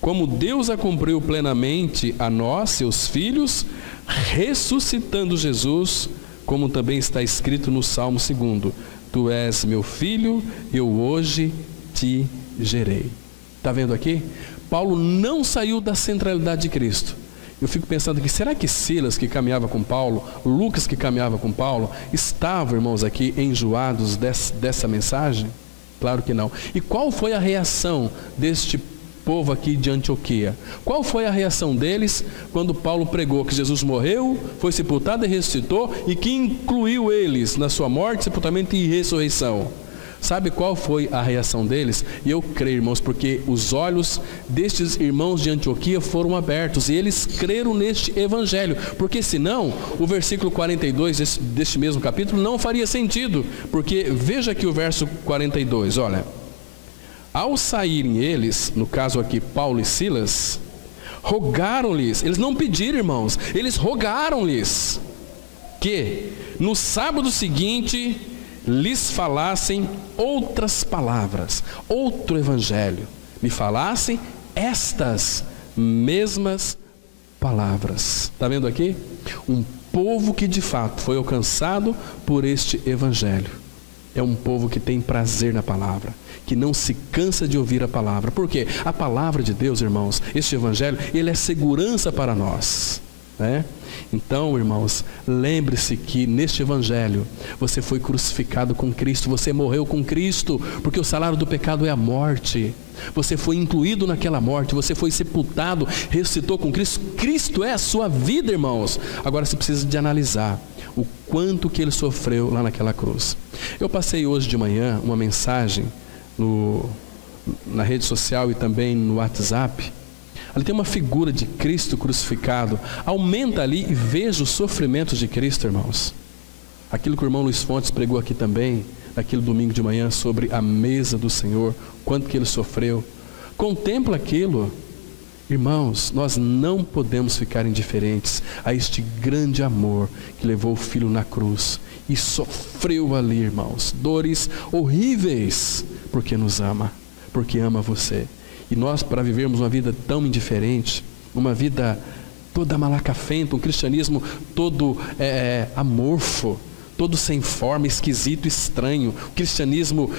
como Deus a cumpriu plenamente a nós, seus filhos, ressuscitando Jesus, como também está escrito no Salmo 2: tu és meu filho, eu hoje te gerei. Está vendo aqui? Paulo não saiu da centralidade de Cristo. Eu fico pensando aqui, será que Silas, que caminhava com Paulo, Lucas, que caminhava com Paulo, estavam, irmãos, aqui enjoados dessa mensagem? Claro que não. E qual foi a reação deste povo aqui de Antioquia? Qual foi a reação deles quando Paulo pregou que Jesus morreu, foi sepultado e ressuscitou, e que incluiu eles na sua morte, sepultamento e ressurreição? Sabe qual foi a reação deles? E eu creio, irmãos, porque os olhos destes irmãos de Antioquia foram abertos e eles creram neste Evangelho, porque senão o versículo 42 deste mesmo capítulo não faria sentido, porque veja aqui o verso 42, olha: ao saírem eles, no caso aqui Paulo e Silas, rogaram-lhes, eles não pediram, irmãos, eles rogaram-lhes que no sábado seguinte lhes falassem outras palavras, outro evangelho, me falassem estas mesmas palavras. Está vendo aqui? Um povo que de fato foi alcançado por este evangelho. É um povo que tem prazer na palavra, que não se cansa de ouvir a palavra. Por quê? A palavra de Deus, irmãos, este evangelho, ele é segurança para nós, né? Então, irmãos, lembre-se que neste evangelho você foi crucificado com Cristo, você morreu com Cristo, porque o salário do pecado é a morte. Você foi incluído naquela morte, você foi sepultado, ressuscitou com Cristo. Cristo é a sua vida, irmãos. Agora você precisa de analisar o quanto que ele sofreu lá naquela cruz. Eu passei hoje de manhã uma mensagem na rede social e também no WhatsApp. Ali tem uma figura de Cristo crucificado. Aumenta ali e veja os sofrimentos de Cristo, irmãos. Aquilo que o irmão Luiz Fontes pregou aqui também, naquele domingo de manhã, sobre a mesa do Senhor, quanto que ele sofreu. Contempla aquilo. Irmãos, nós não podemos ficar indiferentes a este grande amor que levou o Filho na cruz e sofreu ali, irmãos, dores horríveis, porque nos ama, porque ama você. E nós, para vivermos uma vida tão indiferente, uma vida toda malacafenta, um cristianismo todo amorfo, todo sem forma, esquisito, estranho, um cristianismo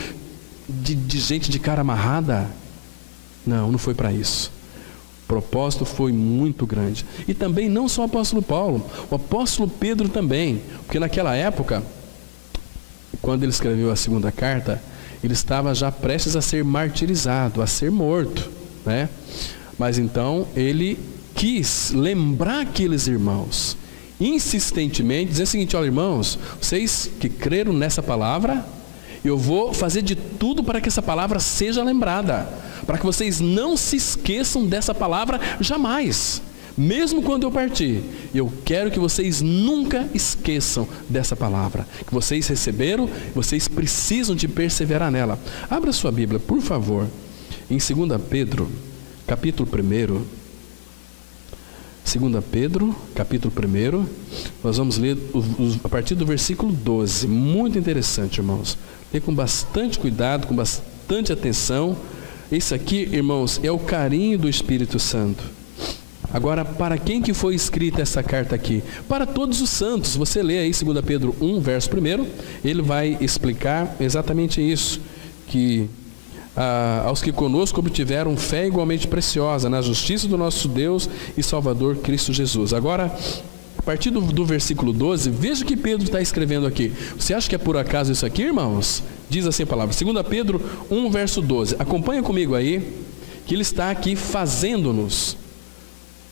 de gente de cara amarrada, não foi para isso. O propósito foi muito grande. E também não só o apóstolo Paulo, o apóstolo Pedro também, porque naquela época, quando ele escreveu a segunda carta, ele estava já prestes a ser martirizado, a ser morto, né? Mas então ele quis lembrar aqueles irmãos, insistentemente, dizer o seguinte: olha, irmãos, vocês que creram nessa palavra, eu vou fazer de tudo para que essa palavra seja lembrada, para que vocês não se esqueçam dessa palavra jamais. Mesmo quando eu partir, eu quero que vocês nunca esqueçam dessa palavra, que vocês receberam, vocês precisam de perseverar nela. Abra sua Bíblia, por favor, em 2 Pedro, capítulo 1. 2 Pedro, capítulo 1, nós vamos ler a partir do versículo 12, muito interessante, irmãos. Lê com bastante cuidado, com bastante atenção. Esse aqui, irmãos, é o carinho do Espírito Santo. Agora, para quem que foi escrita essa carta aqui? Para todos os santos. Você lê aí 2 Pedro 1, verso 1, ele vai explicar exatamente isso, que aos que conosco obtiveram fé igualmente preciosa na justiça do nosso Deus e Salvador Cristo Jesus. Agora, a partir do versículo 12, veja o que Pedro está escrevendo aqui. Você acha que é por acaso isso aqui, irmãos? Diz assim a palavra, 2 Pedro 1, verso 12. Acompanha comigo aí, que ele está aqui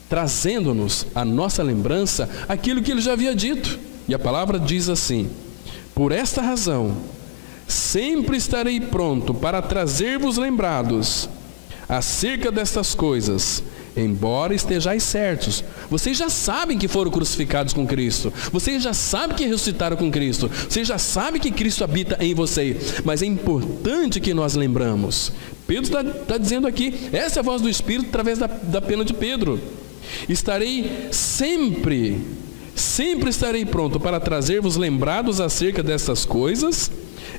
trazendo-nos à nossa lembrança aquilo que ele já havia dito. E a palavra diz assim: por esta razão, sempre estarei pronto para trazer-vos lembrados acerca destas coisas, embora estejais certos. Vocês já sabem que foram crucificados com Cristo, vocês já sabem que ressuscitaram com Cristo, vocês já sabem que Cristo habita em você, mas é importante que nós lembramos. Pedro está dizendo aqui, essa é a voz do Espírito através da pena de Pedro. Estarei sempre estarei pronto para trazer-vos lembrados acerca dessas coisas,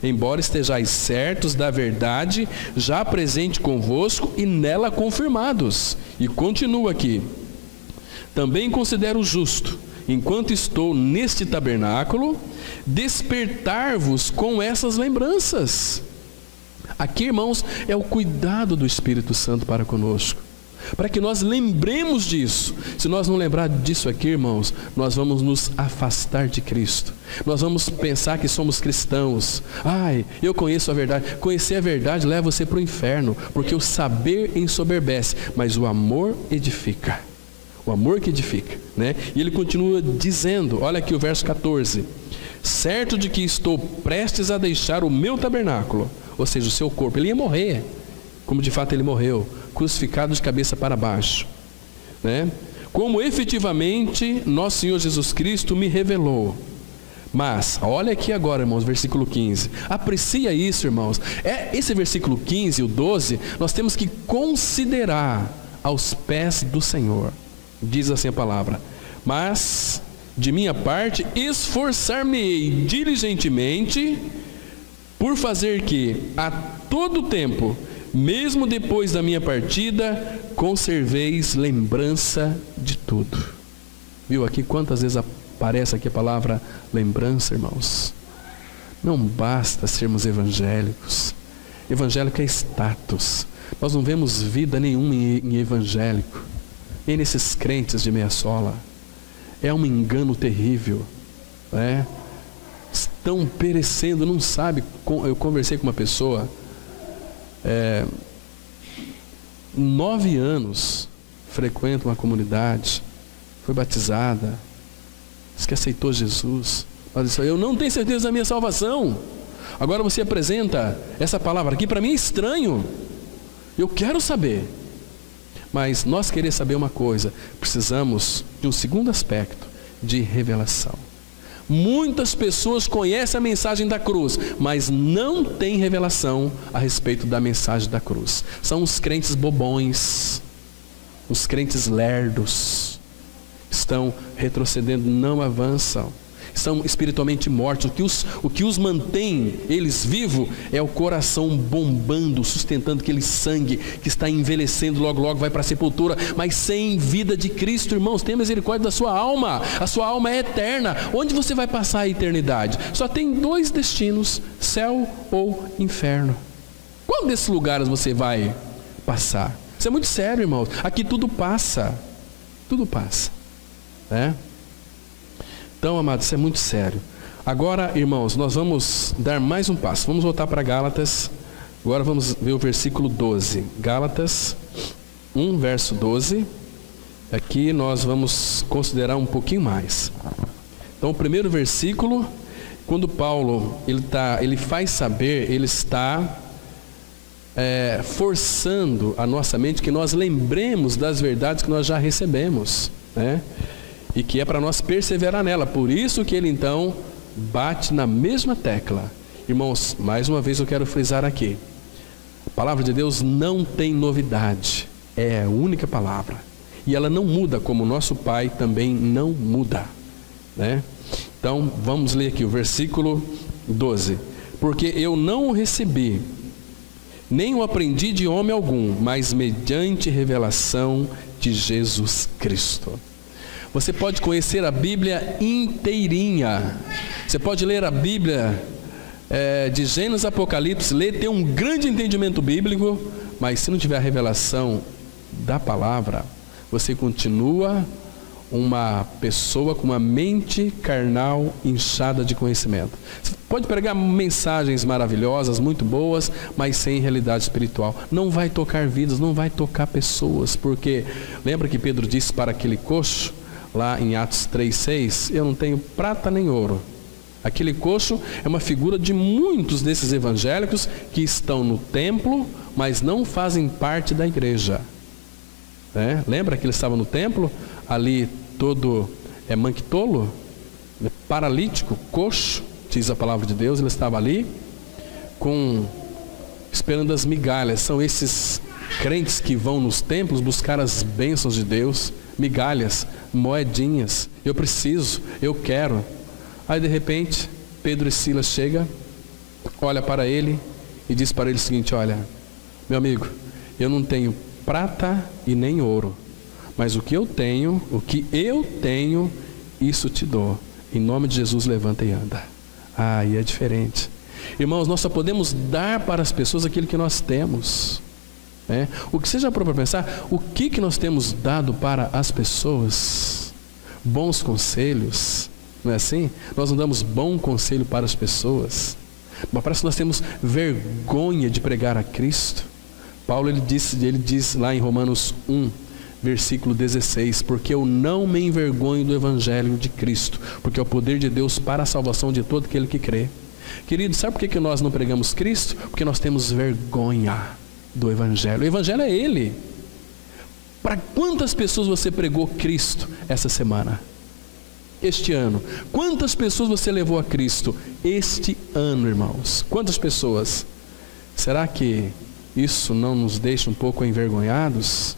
embora estejais certos da verdade já presente convosco e nela confirmados. E continua aqui: também considero justo, enquanto estou neste tabernáculo, despertar-vos com essas lembranças. Aqui, irmãos, é o cuidado do Espírito Santo para conosco, para que nós lembremos disso. Se nós não lembrar disso aqui, irmãos, nós vamos nos afastar de Cristo. Nós vamos pensar que somos cristãos. Eu conheço a verdade. Conhecer a verdade leva você para o inferno, porque o saber ensoberbece, mas o amor edifica. O amor que edifica, né? E ele continua dizendo, olha aqui o verso 14: certo de que estou prestes a deixar o meu tabernáculo, ou seja, o seu corpo. Ele ia morrer, como de fato ele morreu, crucificado de cabeça para baixo, né? Como efetivamente nosso Senhor Jesus Cristo me revelou. Mas, olha aqui agora, irmãos, versículo 15. Aprecia isso, irmãos. Esse versículo 15 e o 12, nós temos que considerar aos pés do Senhor. Diz assim a palavra: mas, de minha parte, esforçar-me-ei diligentemente por fazer que a todo tempo, mesmo depois da minha partida, conserveis lembrança de tudo. Viu aqui quantas vezes aparece aqui a palavra lembrança, irmãos? Não basta sermos evangélicos. Evangélico é status. Nós não vemos vida nenhuma em evangélico, nem nesses crentes de meia sola. É um engano terrível, né? Estão perecendo, não sabe. Eu conversei com uma pessoa, 9 anos, frequenta uma comunidade, foi batizada, diz que aceitou Jesus. Ela disse: eu não tenho certeza da minha salvação. Agora você apresenta essa palavra aqui, para mim é estranho. Eu quero saber. Mas nós queremos saber uma coisa: precisamos de um segundo aspecto, de revelação. Muitas pessoas conhecem a mensagem da cruz, mas não têm revelação a respeito da mensagem da cruz. São os crentes bobões, os crentes lerdos, estão retrocedendo, não avançam, são espiritualmente mortos. O que os mantém, eles vivos, é o coração bombando, sustentando aquele sangue que está envelhecendo, logo logo vai para a sepultura, mas sem vida de Cristo. Irmãos, tenha misericórdia da sua alma. A sua alma é eterna. Onde você vai passar a eternidade? Só tem 2 destinos: céu ou inferno. Qual desses lugares você vai passar? Isso é muito sério, irmãos. Aqui tudo passa, né? Então, amados, isso é muito sério. Agora, irmãos, nós vamos dar mais um passo. Vamos voltar para Gálatas. Agora vamos ver o versículo 12. Gálatas 1, verso 12. Aqui nós vamos considerar um pouquinho mais. Então, o primeiro versículo, quando Paulo ele faz saber, ele está forçando a nossa mente que nós lembremos das verdades que nós já recebemos, né? E que é para nós perseverar nela. Por isso que ele então bate na mesma tecla. Irmãos, mais uma vez eu quero frisar aqui: a palavra de Deus não tem novidade, é a única palavra, e ela não muda, como o nosso Pai também não muda, né? Então vamos ler aqui o versículo 12. Porque eu não o recebi, nem o aprendi de homem algum, mas mediante revelação de Jesus Cristo. Você pode conhecer a Bíblia inteirinha, você pode ler a Bíblia de Gênesis a Apocalipse, ter um grande entendimento bíblico, mas se não tiver a revelação da palavra, você continua uma pessoa com uma mente carnal inchada de conhecimento. Você pode pregar mensagens maravilhosas, muito boas, mas sem realidade espiritual. Não vai tocar vidas, não vai tocar pessoas, porque lembra que Pedro disse para aquele coxo, lá em Atos 3,6, eu não tenho prata nem ouro. Aquele coxo é uma figura de muitos desses evangélicos que estão no templo, mas não fazem parte da igreja, né? Lembra que ele estava no templo, ali todo manquitolo, paralítico, coxo, diz a palavra de Deus. Ele estava ali esperando as migalhas. São esses crentes que vão nos templos buscar as bênçãos de Deus, migalhas, moedinhas. Eu preciso, eu quero. Aí de repente Pedro e Silas chegam, olha para ele e diz para ele o seguinte: olha, meu amigo, eu não tenho prata e nem ouro, mas o que eu tenho, isso te dou. Em nome de Jesus, levanta e anda. E é diferente. Irmãos, nós só podemos dar para as pessoas aquilo que nós temos, né? O que você já parou para pensar? O que nós temos dado para as pessoas? Bons conselhos, não é assim? Nós não damos bom conselho para as pessoas, mas parece que nós temos vergonha de pregar a Cristo. Paulo ele diz lá em Romanos 1, versículo 16: porque eu não me envergonho do evangelho de Cristo, porque é o poder de Deus para a salvação de todo aquele que crê. Querido, sabe por que nós não pregamos Cristo? Porque nós temos vergonha do evangelho. O evangelho é Ele. Para quantas pessoas você pregou Cristo essa semana? Este ano? Quantas pessoas você levou a Cristo este ano, irmãos? Quantas pessoas? Será que isso não nos deixa um pouco envergonhados?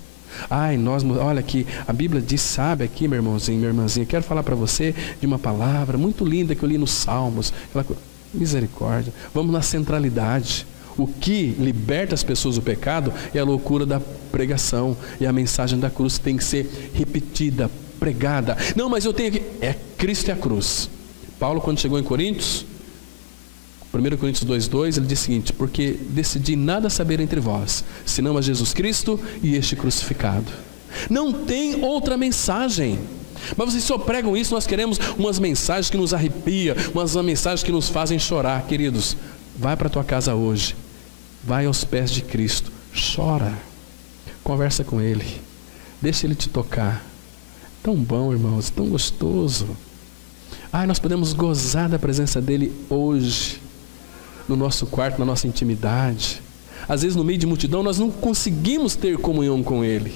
Olha aqui, a Bíblia diz, sabe aqui, meu irmãozinho, minha irmãzinha, quero falar para você de uma palavra muito linda que eu li nos Salmos. Misericórdia. Vamos na centralidade. O que liberta as pessoas do pecado é a loucura da pregação. E a mensagem da cruz tem que ser repetida, pregada. Não, mas eu tenho que... É Cristo e a cruz. Paulo, quando chegou em Coríntios, 1 Coríntios 2:2, ele diz o seguinte: porque decidi nada saber entre vós, senão a Jesus Cristo e este crucificado. Não tem outra mensagem. Mas vocês só pregam isso. Nós queremos umas mensagens que nos arrepiam, umas mensagens que nos fazem chorar. Queridos, vai para a tua casa hoje, vai aos pés de Cristo, chora, conversa com Ele, deixa Ele te tocar. Tão bom, irmãos, tão gostoso. Nós podemos gozar da presença dEle hoje, no nosso quarto, na nossa intimidade. Às vezes no meio de multidão nós não conseguimos ter comunhão com Ele,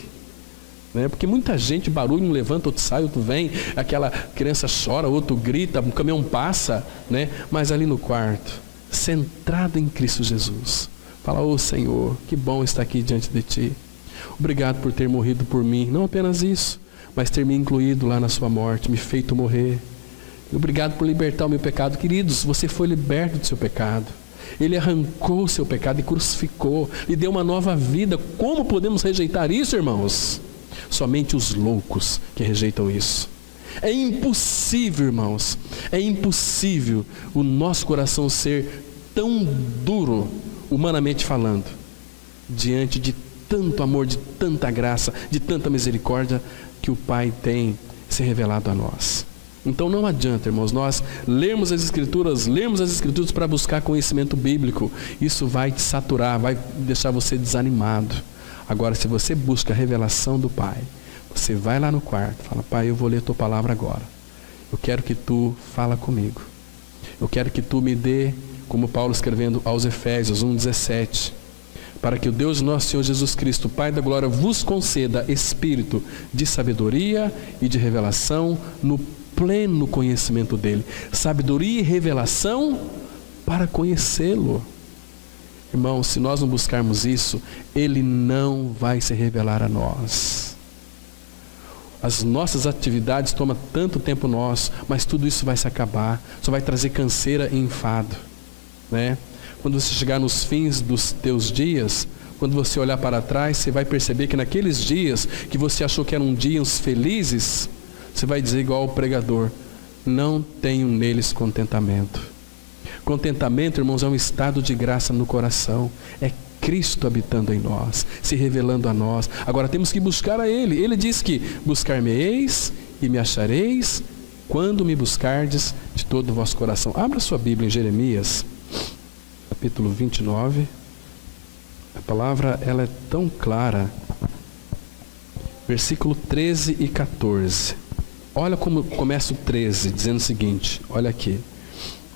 né? Porque muita gente, barulho, um levanta, outro sai, outro vem, aquela criança chora, outro grita, um caminhão passa, né? Mas ali no quarto, centrado em Cristo Jesus, fala: ô Senhor, que bom estar aqui diante de Ti. Obrigado por ter morrido por mim. Não apenas isso, mas ter me incluído lá na sua morte, me feito morrer. Obrigado por libertar o meu pecado. Queridos, você foi liberto do seu pecado. Ele arrancou o seu pecado e crucificou, e deu uma nova vida. Como podemos rejeitar isso, irmãos? Somente os loucos que rejeitam isso. É impossível, irmãos, é impossível o nosso coração ser tão duro, humanamente falando, diante de tanto amor, de tanta graça, de tanta misericórdia que o Pai tem se revelado a nós. Então não adianta, irmãos, nós lermos as Escrituras para buscar conhecimento bíblico. Isso vai te saturar, vai deixar você desanimado. Agora, se você busca a revelação do Pai, você vai lá no quarto, fala: Pai, eu vou ler a Tua palavra agora. Eu quero que Tu fala comigo. Eu quero que Tu me dê, como Paulo escrevendo aos Efésios 1:17, para que o Deus nosso Senhor Jesus Cristo, Pai da glória, vos conceda espírito de sabedoria e de revelação no pleno conhecimento dEle. Sabedoria e revelação para conhecê-lo. Irmãos, se nós não buscarmos isso, Ele não vai se revelar a nós. As nossas atividades tomam tanto tempo nosso, mas tudo isso vai se acabar, só vai trazer canseira e enfado, né? Quando você chegar nos fins dos teus dias, quando você olhar para trás, você vai perceber que naqueles dias que você achou que eram dias felizes, você vai dizer igual ao pregador: não tenho neles contentamento. Contentamento, irmãos, é um estado de graça no coração. É Cristo habitando em nós, se revelando a nós. Agora temos que buscar a Ele. Ele diz que: buscar-me-eis e me achareis quando me buscardes de todo o vosso coração. Abra sua Bíblia em Jeremias, capítulo 29. A palavra, ela é tão clara. Versículo 13 e 14. Olha como começa o 13, dizendo o seguinte, olha aqui.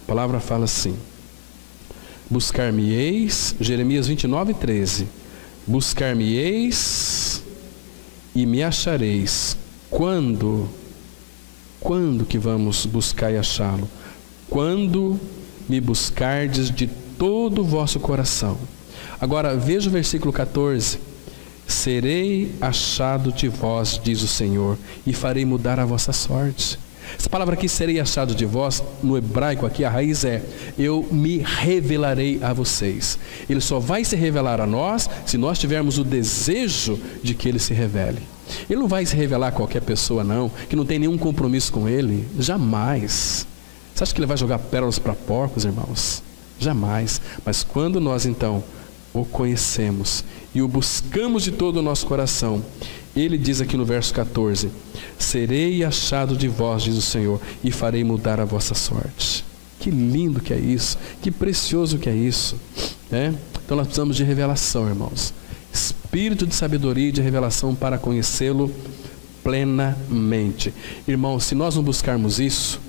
A palavra fala assim: buscar-me-eis, Jeremias 29, 13. Buscar-me-eis e me achareis. Quando que vamos buscar e achá-lo? Quando me buscardes de todo o vosso coração. Agora veja o versículo 14. Serei achado de vós, diz o Senhor, e farei mudar a vossa sorte. Essa palavra aqui, serei achado de vós, no hebraico aqui a raiz é: eu me revelarei a vocês. Ele só vai se revelar a nós se nós tivermos o desejo de que Ele se revele. Ele não vai se revelar a qualquer pessoa não, que não tem nenhum compromisso com Ele, jamais. Você acha que Ele vai jogar pérolas para porcos, irmãos? Jamais. Mas quando nós então o conhecemos e o buscamos de todo o nosso coração, Ele diz aqui no verso 14: serei achado de vós, diz o Senhor, e farei mudar a vossa sorte. Que lindo que é isso, que precioso que é isso, né? Então nós precisamos de revelação, irmãos. Espírito de sabedoria e de revelação para conhecê-lo plenamente. Irmãos, se nós não buscarmos isso,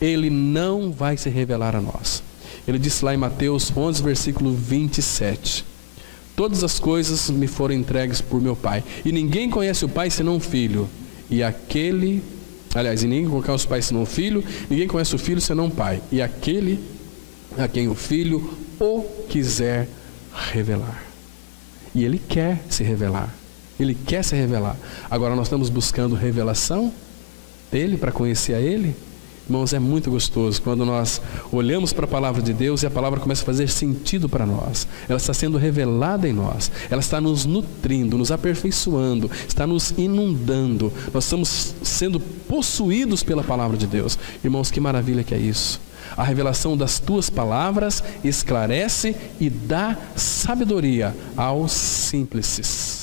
Ele não vai se revelar a nós. Ele disse lá em Mateus 11, versículo 27: todas as coisas me foram entregues por meu Pai, e ninguém conhece o Pai senão o Filho, e ninguém conhece o Pai senão o Filho, ninguém conhece o Filho senão o Pai, e aquele a quem o Filho o quiser revelar. E Ele quer se revelar, Ele quer se revelar. Agora nós estamos buscando revelação dEle para conhecer a Ele? Irmãos, é muito gostoso quando nós olhamos para a palavra de Deus e a palavra começa a fazer sentido para nós. Ela está sendo revelada em nós, ela está nos nutrindo, nos aperfeiçoando, está nos inundando. Nós estamos sendo possuídos pela palavra de Deus. Irmãos, que maravilha que é isso. A revelação das tuas palavras esclarece e dá sabedoria aos simples.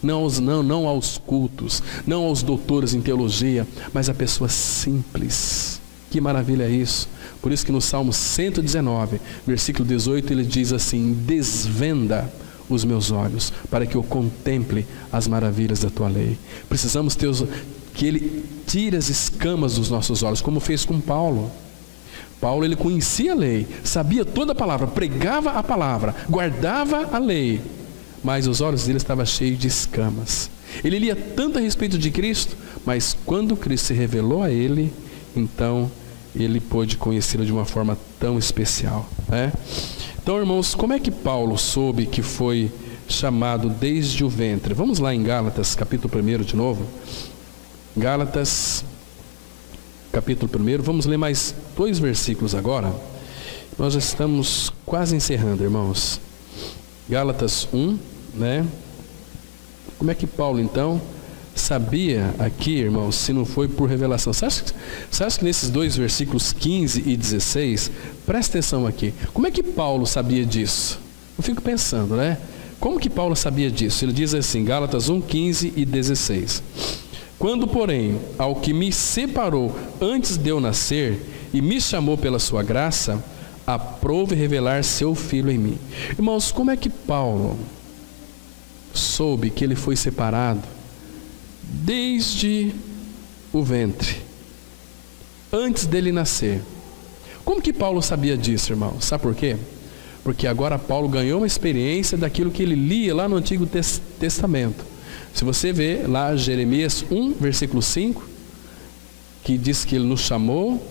Não aos cultos, não aos doutores em teologia, mas a pessoa simples. Que maravilha é isso. Por isso que no Salmo 119, versículo 18, ele diz assim: desvenda os meus olhos, para que eu contemple as maravilhas da tua lei. Precisamos que ele tire as escamas dos nossos olhos, como fez com Paulo. Paulo, ele conhecia a lei, sabia toda a palavra, pregava a palavra, guardava a lei, mas os olhos dele estavam cheios de escamas. Ele lia tanto a respeito de Cristo, mas quando Cristo se revelou a ele, então ele pôde conhecê-lo de uma forma tão especial, né? Então, irmãos, como é que Paulo soube que foi chamado desde o ventre? Vamos lá em Gálatas, capítulo 1 de novo. Gálatas, capítulo 1, vamos ler mais 2 versículos agora. Nós já estamos quase encerrando, irmãos. Gálatas 1, né? Como é que Paulo, então, sabia aqui, irmãos, se não foi por revelação? Você acha que nesses 2 versículos 15 e 16, presta atenção aqui, como é que Paulo sabia disso? Eu fico pensando, né? Como que Paulo sabia disso? Ele diz assim, Gálatas 1, 15 e 16. Quando, porém, ao que me separou antes de eu nascer e me chamou pela sua graça, aprouve revelar seu Filho em mim. Irmãos, como é que Paulo soube que ele foi separado desde o ventre, antes dele nascer? Como que Paulo sabia disso, irmãos? Sabe por quê? Porque agora Paulo ganhou uma experiência daquilo que ele lia lá no Antigo Testamento. Se você vê lá Jeremias 1, versículo 5, que diz que ele nos chamou,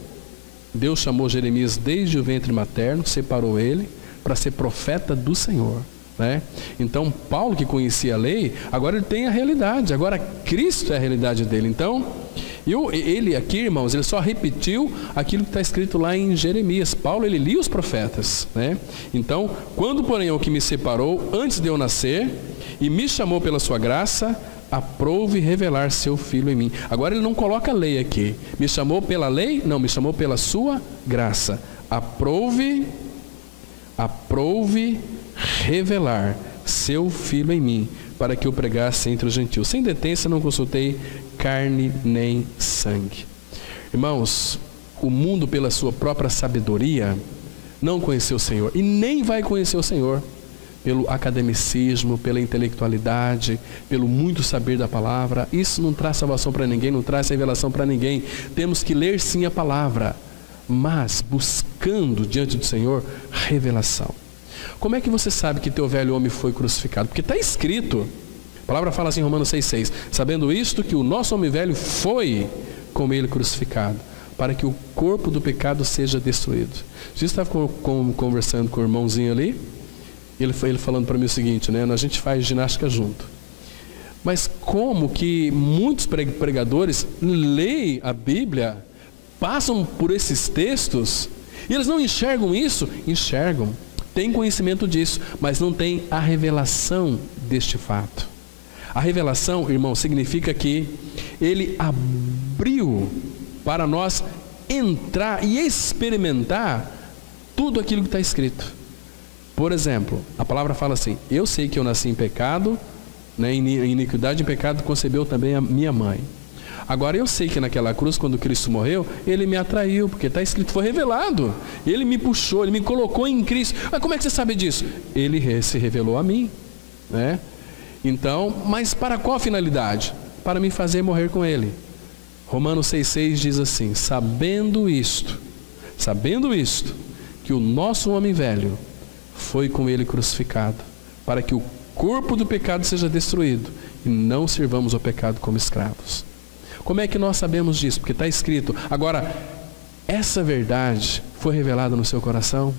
Deus chamou Jeremias desde o ventre materno, separou ele para ser profeta do Senhor, né? Então Paulo, que conhecia a lei, agora ele tem a realidade, agora Cristo é a realidade dele. Então ele aqui, irmãos, ele só repetiu aquilo que está escrito lá em Jeremias. Paulo, ele lia os profetas, né? Então, quando porém o que me separou antes de eu nascer e me chamou pela sua graça, aprouve revelar seu Filho em mim. Agora ele não coloca lei aqui. Me chamou pela lei? Não, me chamou pela sua graça. Aprouve revelar seu Filho em mim, para que eu pregasse entre os gentios. Sem detência não consultei carne nem sangue. Irmãos, o mundo pela sua própria sabedoria não conheceu o Senhor e nem vai conhecer o Senhor pelo academicismo, pela intelectualidade, pelo muito saber da palavra. Isso não traz salvação para ninguém, não traz revelação para ninguém. Temos que ler sim a palavra, mas buscando diante do Senhor revelação. Como é que você sabe que teu velho homem foi crucificado? Porque está escrito, a palavra fala assim em Romanos 6,6, sabendo isto, que o nosso homem velho foi com ele crucificado, para que o corpo do pecado seja destruído. Jesus estava conversando com o irmãozinho ali, ele falando para mim o seguinte, né? A gente faz ginástica junto. Mas como que muitos pregadores leem a Bíblia, passam por esses textos, e eles não enxergam isso? Enxergam, têm conhecimento disso, mas não têm a revelação deste fato. A revelação, irmão, significa que ele abriu para nós entrar e experimentar tudo aquilo que está escrito. Por exemplo, a palavra fala assim, eu sei que eu nasci em pecado, né, em iniquidade e pecado concebeu também a minha mãe. Agora eu sei que naquela cruz, quando Cristo morreu, ele me atraiu, porque está escrito, foi revelado. Ele me puxou, ele me colocou em Cristo. Mas como é que você sabe disso? Ele se revelou a mim, né? Então, mas para qual finalidade? Para me fazer morrer com ele. Romanos 6,6 diz assim, sabendo isto, que o nosso homem velho foi com ele crucificado, para que o corpo do pecado seja destruído e não sirvamos ao pecado como escravos. Como é que nós sabemos disso? Porque está escrito. Agora, essa verdade foi revelada no seu coração?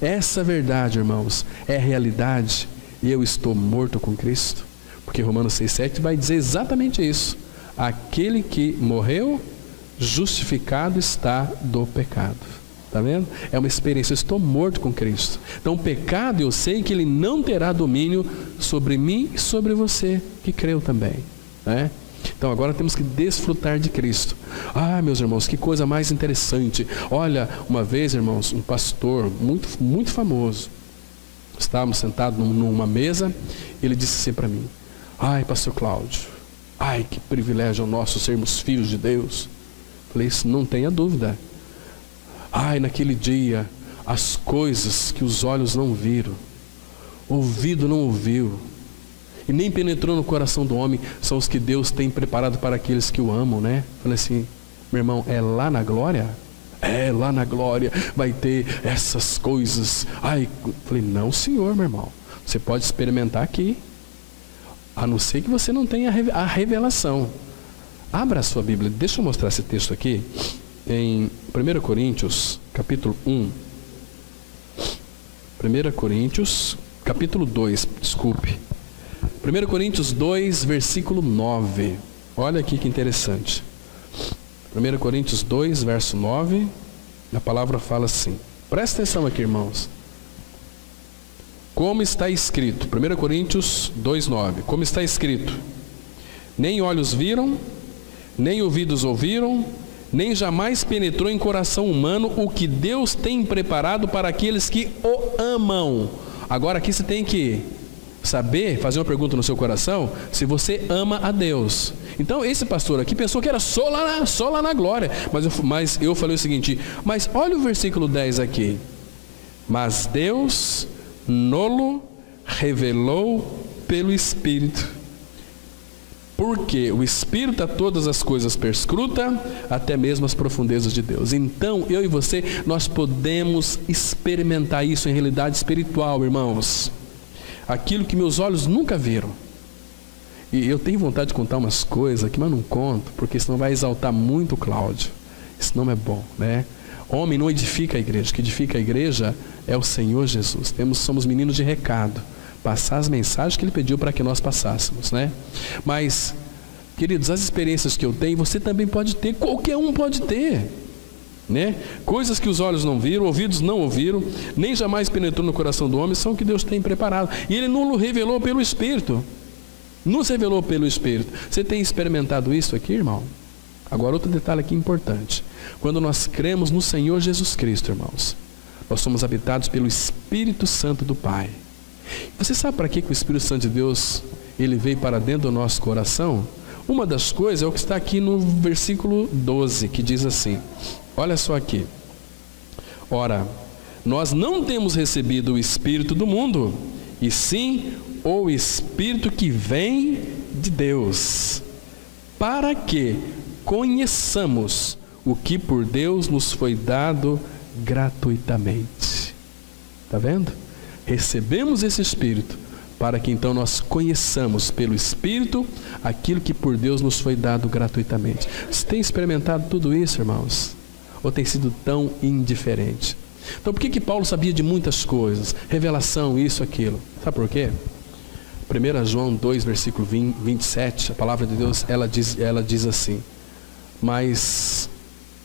Essa verdade, irmãos, é realidade e eu estou morto com Cristo? Porque Romanos 6,7 vai dizer exatamente isso. Aquele que morreu, justificado está do pecado. Está vendo? É uma experiência, eu estou morto com Cristo. Então o pecado, eu sei que ele não terá domínio sobre mim e sobre você, que creu também, né? Então agora temos que desfrutar de Cristo. Ah, meus irmãos, que coisa mais interessante. Olha, uma vez, irmãos, um pastor muito famoso, estávamos sentados numa mesa, ele disse assim para mim: ai, pastor Cláudio, ai, que privilégio nosso sermos filhos de Deus. Falei: isso não tenha dúvida. Ai, naquele dia, as coisas que os olhos não viram, ouvido não ouviu, e nem penetrou no coração do homem, são os que Deus tem preparado para aqueles que o amam, né? Falei assim: meu irmão, é lá na glória? É, lá na glória vai ter essas coisas. Ai, falei: não, senhor, meu irmão, você pode experimentar aqui, a não ser que você não tenha a revelação. Abra a sua Bíblia, deixa eu mostrar esse texto aqui, em 1 Coríntios, capítulo 1. 1 Coríntios, capítulo 2, desculpe. 1 Coríntios 2, versículo 9. Olha aqui que interessante. 1 Coríntios 2, verso 9. A palavra fala assim. Presta atenção aqui, irmãos. Como está escrito, 1 Coríntios 2, 9. Como está escrito: nem olhos viram, nem ouvidos ouviram, nem jamais penetrou em coração humano o que Deus tem preparado para aqueles que o amam. Agora aqui você tem que saber, fazer uma pergunta no seu coração, se você ama a Deus. Então esse pastor aqui pensou que era só lá na glória, mas eu falei o seguinte: mas olha o versículo 10 aqui: mas Deus nolo revelou pelo Espírito, porque o Espírito a todas as coisas perscruta, até mesmo as profundezas de Deus. Então eu e você, nós podemos experimentar isso em realidade espiritual, irmãos. Aquilo que meus olhos nunca viram. E eu tenho vontade de contar umas coisas aqui, mas não conto, porque senão vai exaltar muito o Cláudio. Isso não é bom, né? Homem não edifica a igreja, o que edifica a igreja é o Senhor Jesus. Somos meninos de recado, passar as mensagens que Ele pediu para que nós passássemos, né? Mas, queridos, as experiências que eu tenho, você também pode ter, qualquer um pode ter, né? Coisas que os olhos não viram, ouvidos não ouviram, nem jamais penetrou no coração do homem, são o que Deus tem preparado. E Ele nos revelou pelo Espírito. Nos revelou pelo Espírito. Você tem experimentado isso aqui, irmão? Agora outro detalhe aqui importante. Quando nós cremos no Senhor Jesus Cristo, irmãos, nós somos habitados pelo Espírito Santo do Pai. Você sabe para que o Espírito Santo de Deus, ele veio para dentro do nosso coração? Uma das coisas é o que está aqui no versículo 12, que diz assim, olha só aqui: ora, nós não temos recebido o Espírito do mundo, e sim o Espírito que vem de Deus, para que conheçamos o que por Deus nos foi dado gratuitamente. Está vendo? Recebemos esse Espírito para que então nós conheçamos pelo Espírito aquilo que por Deus nos foi dado gratuitamente. Você tem experimentado tudo isso, irmãos? Ou tem sido tão indiferente? Então por que Paulo sabia de muitas coisas? Revelação, isso, aquilo. Sabe por quê? 1 João 2, versículo 27, a palavra de Deus, ela diz assim: mas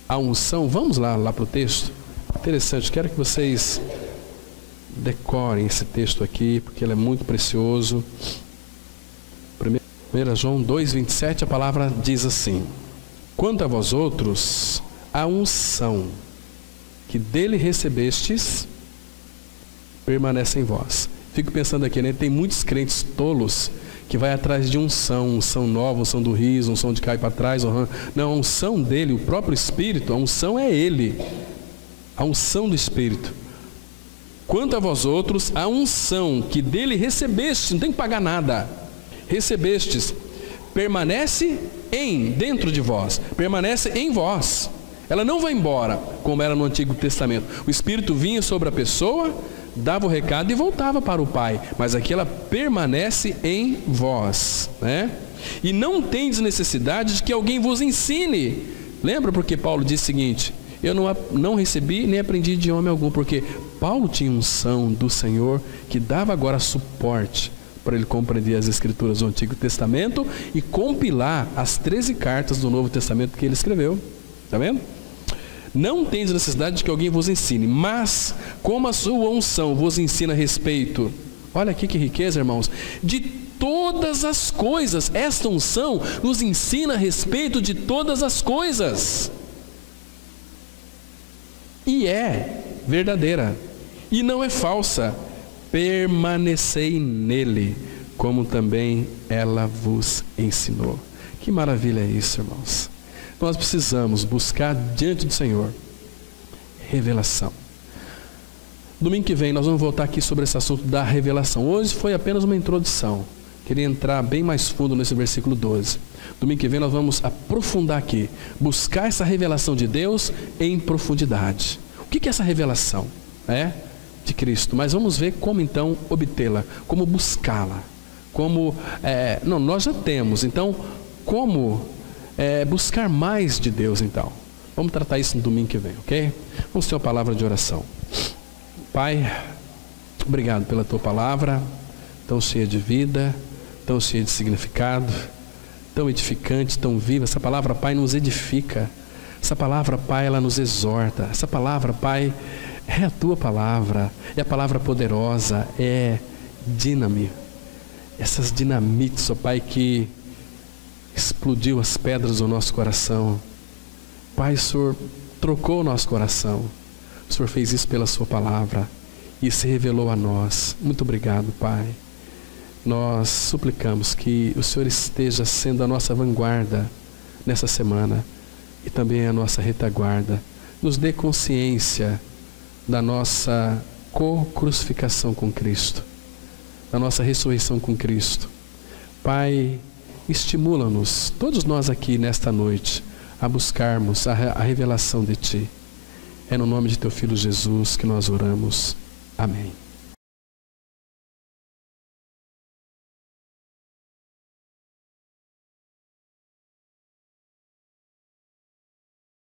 a unção, vamos lá para o texto? Interessante, quero que vocês decorem esse texto aqui, porque ele é muito precioso. 1 João 2, 27, a palavra diz assim: quanto a vós outros, a unção que dele recebestes permanece em vós. Fico pensando aqui, né? Tem muitos crentes tolos que vai atrás de unção nova, unção do riso, unção de cair para trás. Não, a unção dele, o próprio Espírito, a unção é ele. A unção do Espírito. Quanto a vós outros, a unção que dele recebestes, não tem que pagar nada, recebestes, permanece dentro de vós, permanece em vós. Ela não vai embora, como era no Antigo Testamento. O Espírito vinha sobre a pessoa, dava o recado e voltava para o Pai, mas aqui ela permanece em vós, né? E não tendes necessidade de que alguém vos ensine. Lembra porque Paulo disse o seguinte: eu não recebi nem aprendi de homem algum, porque Paulo tinha unção do Senhor que dava agora suporte para ele compreender as Escrituras do Antigo Testamento e compilar as 13 cartas do Novo Testamento que ele escreveu. Está vendo? Não tendes necessidade de que alguém vos ensine, mas como a sua unção vos ensina a respeito, olha aqui que riqueza, irmãos, de todas as coisas. Esta unção nos ensina a respeito de todas as coisas. E é verdadeira, e não é falsa. Permanecei nele, como também ela vos ensinou. Que maravilha é isso, irmãos. Nós precisamos buscar diante do Senhor revelação. Domingo que vem nós vamos voltar aqui sobre esse assunto da revelação. Hoje foi apenas uma introdução. Queria entrar bem mais fundo nesse versículo 12. Domingo que vem nós vamos aprofundar aqui, buscar essa revelação de Deus em profundidade. O que é essa revelação? De Cristo. Mas vamos ver como então obtê-la, como buscá-la, nós já temos, então como buscar mais de Deus então. Vamos tratar isso no domingo que vem, ok? Vamos ter uma palavra de oração. Pai, obrigado pela Tua palavra, tão cheia de vida, tão cheia de significado, tão edificante, tão viva. Essa palavra, Pai, nos edifica. Essa palavra, Pai, ela nos exorta. Essa palavra, Pai, é a Tua palavra, é a palavra poderosa, é dínamo. Essas dinamites, ó Pai, que explodiu as pedras do nosso coração. Pai, o Senhor trocou o nosso coração. O Senhor fez isso pela Sua palavra e se revelou a nós. Muito obrigado, Pai. Nós suplicamos que o Senhor esteja sendo a nossa vanguarda nessa semana e também a nossa retaguarda. Nos dê consciência da nossa co-crucificação com Cristo, da nossa ressurreição com Cristo. Pai, estimula-nos, todos nós aqui nesta noite, a buscarmos a revelação de Ti. É no nome de Teu Filho Jesus que nós oramos. Amém.